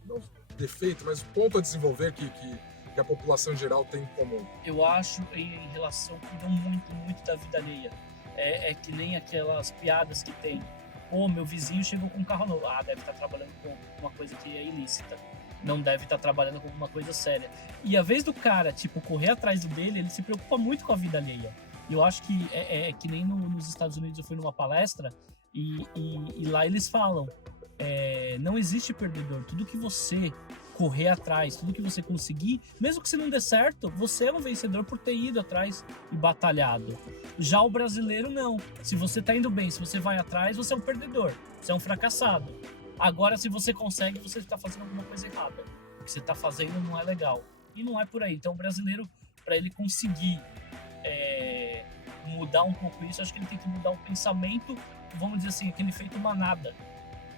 não defeito, mas ponto a desenvolver que a população em geral tem em comum? Eu acho, em relação, cuidam muito da vida alheia. É que nem aquelas piadas que tem. Meu vizinho chegou com um carro novo. Deve estar trabalhando com uma coisa que é ilícita. Não deve estar trabalhando com uma coisa séria. E a vez do cara, tipo, correr atrás do dele, ele se preocupa muito com a vida alheia. E eu acho que que nem nos Estados Unidos eu fui numa palestra e lá eles falam, não existe perdedor. Tudo que você correr atrás, tudo que você conseguir, mesmo que você não dê certo, você é um vencedor por ter ido atrás e batalhado. Já o brasileiro não. Se você tá indo bem, se você vai atrás, você é um perdedor, você é um fracassado. Agora, se você consegue, você está fazendo alguma coisa errada. O que você está fazendo não é legal. E não é por aí. Então, o brasileiro, para ele conseguir mudar um pouco isso, acho que ele tem que mudar o pensamento, vamos dizer assim, aquele efeito manada.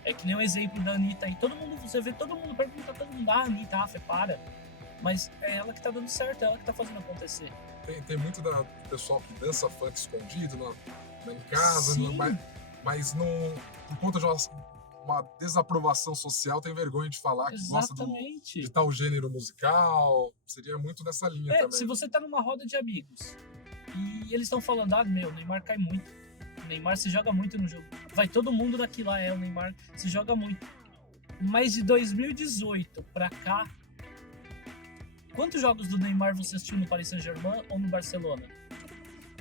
É que nem o exemplo da Anitta aí. Você vê todo mundo pergunta, todo mundo, Anitta, Fê, para. Mas é ela que tá dando certo, é ela que tá fazendo acontecer. Tem muito do pessoal que dança funk escondido em casa, mas não, por conta de uma desaprovação social, tem vergonha de falar que gosta de tal gênero musical. Seria muito nessa linha também. Se você tá numa roda de amigos e eles estão falando, o Neymar cai muito. O Neymar se joga muito no jogo. Vai todo mundo daquilo lá, o Neymar se joga muito. Mas de 2018 pra cá, quantos jogos do Neymar você assistiu no Paris Saint-Germain ou no Barcelona?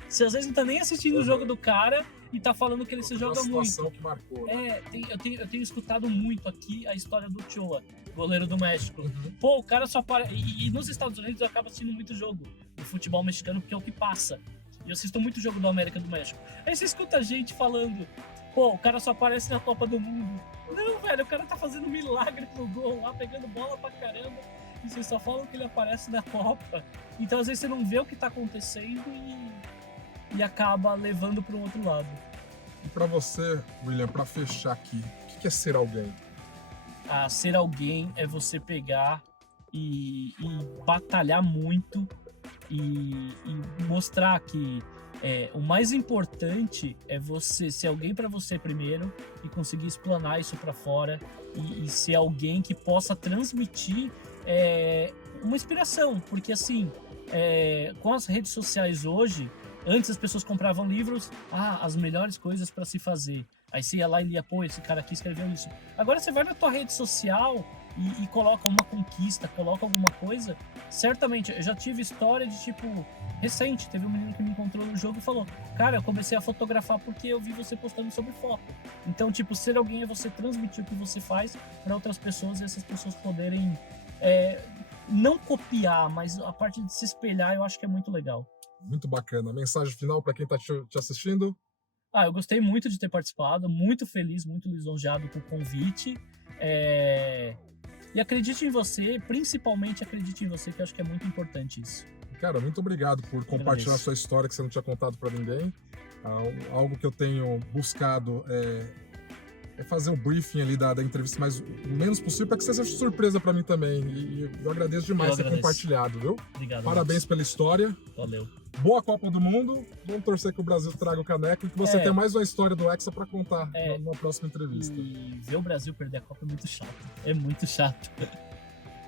Você às vezes não tá nem assistindo o jogo do cara e tá falando que ele se joga muito. Que marcou, né? Eu tenho escutado muito aqui a história do Ochoa, goleiro do México. O cara só para. E nos Estados Unidos eu acabo assistindo muito jogo do futebol mexicano, porque é o que passa. E eu assisto muito jogo do América do México. Aí você escuta gente falando, o cara só aparece na Copa do Mundo. Não, velho, o cara tá fazendo milagre no gol lá, pegando bola pra caramba. E vocês só falam que ele aparece na Copa. Então às vezes você não vê o que tá acontecendo e acaba levando para um outro lado. E para você, William, para fechar aqui, o que é ser alguém? Ser alguém é você pegar e batalhar muito e mostrar que O mais importante é você ser alguém para você primeiro e conseguir explanar isso para fora e ser alguém que possa transmitir uma inspiração, porque assim, com as redes sociais hoje, antes as pessoas compravam livros, as melhores coisas para se fazer. Aí você ia lá e lia, pô, esse cara aqui escreveu isso. Agora você vai na tua rede social e coloca uma conquista, coloca alguma coisa. Certamente, eu já tive história de tipo, recente, teve um menino que me encontrou no jogo e falou: cara, eu comecei a fotografar porque eu vi você postando sobre foto. Então, tipo, ser alguém é você transmitir o que você faz para outras pessoas e essas pessoas poderem não copiar, mas a parte de se espelhar eu acho que é muito legal. Muito bacana. Mensagem final para quem está te assistindo? Eu gostei muito de ter participado, muito feliz, muito lisonjeado com o convite. E acredite em você, principalmente acredite em você, que eu acho que é muito importante isso. Cara, muito obrigado por compartilhar a sua história que você não tinha contado para ninguém. Algo que eu tenho buscado é fazer um briefing ali da entrevista mais o menos possível para que seja surpresa para mim também. E eu agradeço demais ter compartilhado, viu? Obrigado. Parabéns pela história. Valeu. Boa Copa do Mundo. Vamos torcer que o Brasil traga o caneco e que você tenha mais uma história do Hexa para contar na próxima entrevista. E ver o Brasil perder a Copa é muito chato. É muito chato.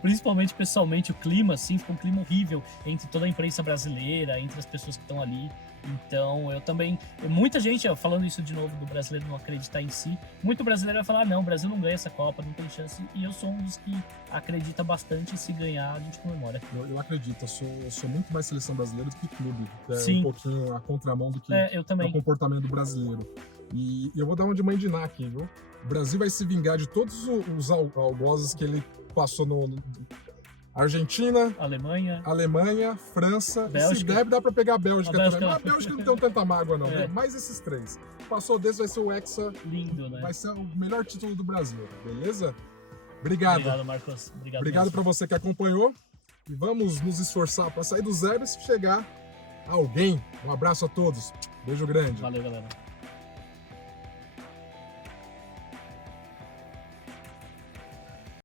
Principalmente pessoalmente, o clima, assim, ficou um clima horrível entre toda a imprensa brasileira, entre as pessoas que estão ali. Então, eu também... Muita gente, falando isso de novo, do brasileiro não acreditar em si, muito brasileiro vai falar, não, o Brasil não ganha essa Copa, não tem chance. E eu sou um dos que acredita bastante, e se ganhar, a gente comemora. Eu acredito, eu sou muito mais seleção brasileira do que clube, que é Sim. um pouquinho a contramão do que eu também. É o comportamento do brasileiro. E eu vou dar uma de mãe de Ná aqui, viu? O Brasil vai se vingar de todos os algozes que ele passou no Argentina, Alemanha, França, Bélgica. E se der, dá pra pegar a Bélgica também. Mas a Bélgica Bélgica não tem tanta mágoa, não. Mais esses três. Passou desse, vai ser o Hexa. Lindo, né? Vai ser o melhor título do Brasil, beleza? Obrigado. Obrigado, Marcos. Obrigado pra você que acompanhou. E vamos nos esforçar para sair do zero e chegar a alguém. Um abraço a todos. Beijo grande. Valeu, galera.